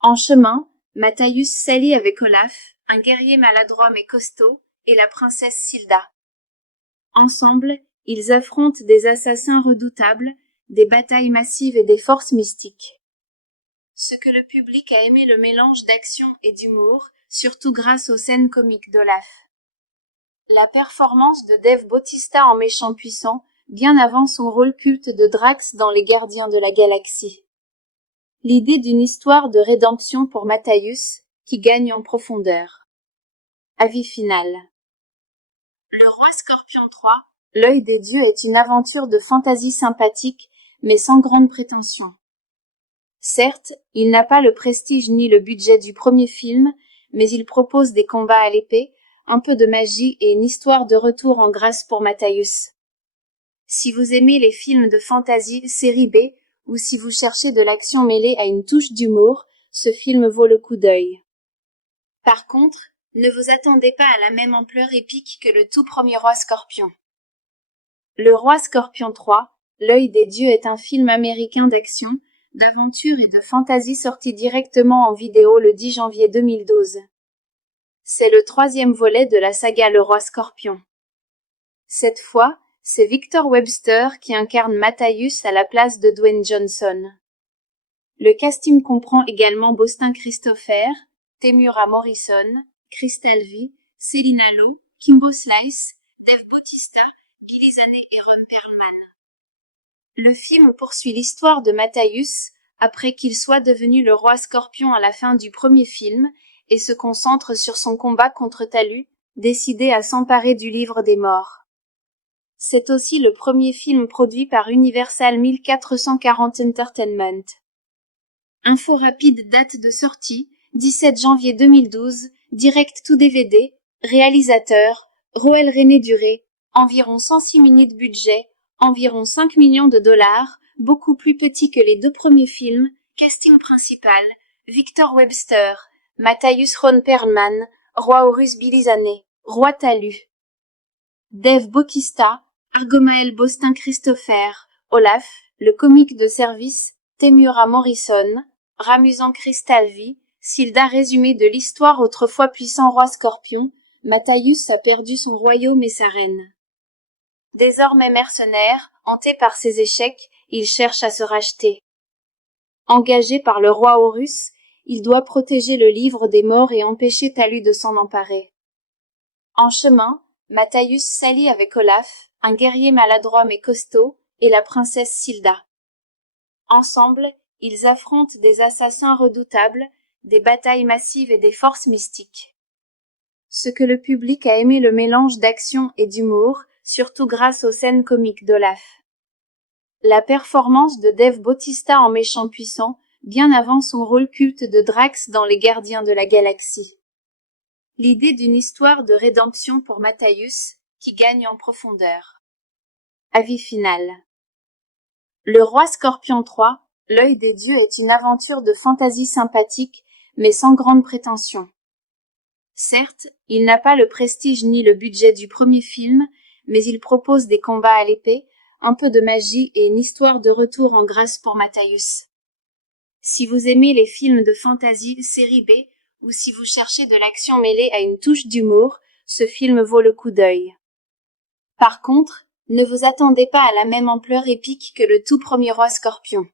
En chemin, Matthäus s'allie avec Olaf, un guerrier maladroit mais costaud, et la princesse Silda. Ensemble, ils affrontent des assassins redoutables, des batailles massives et des forces mystiques. Ce que le public a aimé le mélange d'action et d'humour, surtout grâce aux scènes comiques d'Olaf. La performance de Dave Bautista en méchant puissant, bien avant son rôle culte de Drax dans Les Gardiens de la Galaxie. L'idée d'une histoire de rédemption pour Matthäus, qui gagne en profondeur. Avis final. Le Roi Scorpion 3, L'œil des dieux est une aventure de fantasy sympathique, mais sans grande prétention. Certes, il n'a pas le prestige ni le budget du premier film, mais il propose des combats à l'épée, un peu de magie et une histoire de retour en grâce pour Matthäus. Si vous aimez les films de fantasy série B, ou si vous cherchez de l'action mêlée à une touche d'humour, ce film vaut le coup d'œil. Par contre, ne vous attendez pas à la même ampleur épique que le tout premier Roi Scorpion. Le Roi Scorpion 3, L'œil des dieux est un film américain d'action, d'aventure et de fantasy sorti directement en vidéo le 10 janvier 2012. C'est le troisième volet de la saga Le Roi Scorpion. Cette fois, c'est Victor Webster qui incarne Matthäus à la place de Dwayne Johnson. Le casting comprend également Bostin Christopher, Temuera Morrison, Crystal V, Selina Lo, Kimbo Slice, Dave Bautista, Gilly Zane et Ron Perlman. Le film poursuit l'histoire de Matthäus après qu'il soit devenu le roi Scorpion à la fin du premier film et se concentre sur son combat contre Talus, décidé à s'emparer du livre des morts. C'est aussi le premier film produit par Universal 1440 Entertainment. Info rapide, date de sortie, 17 janvier 2012, direct to DVD, réalisateur, Roel René Duré, environ 106 minutes budget, environ 5 millions de dollars, beaucoup plus petit que les deux premiers films, casting principal, Victor Webster, Matthäus Ron Perlman, Roi Horus Billy Zane, Roi Talus. Dave Bautista, Argomael Bostin Christopher, Olaf, le comique de service, Temuera Morrison, Ramusant Crystal V, Silda résumé de l'histoire autrefois puissant roi Scorpion, Matthäus a perdu son royaume et sa reine. Désormais mercenaire, hanté par ses échecs, il cherche à se racheter. Engagé par le roi Horus, il doit protéger le livre des morts et empêcher Talus de s'en emparer. En chemin, Matthäus s'allie avec Olaf, un guerrier maladroit mais costaud, et la princesse Silda. Ensemble, ils affrontent des assassins redoutables, des batailles massives et des forces mystiques. Ce que le public a aimé le mélange d'action et d'humour, surtout grâce aux scènes comiques d'Olaf. La performance de Dave Bautista en méchant puissant, bien avant son rôle culte de Drax dans Les Gardiens de la Galaxie. L'idée d'une histoire de rédemption pour Matthäus, qui gagne en profondeur. Avis final. Le Roi Scorpion 3, L'œil des dieux est une aventure de fantasy sympathique, mais sans grande prétention. Certes, il n'a pas le prestige ni le budget du premier film, mais il propose des combats à l'épée, un peu de magie et une histoire de retour en grâce pour Matthäus. Si vous aimez les films de fantasy série B, ou si vous cherchez de l'action mêlée à une touche d'humour, ce film vaut le coup d'œil. Par contre, ne vous attendez pas à la même ampleur épique que le tout premier Roi Scorpion.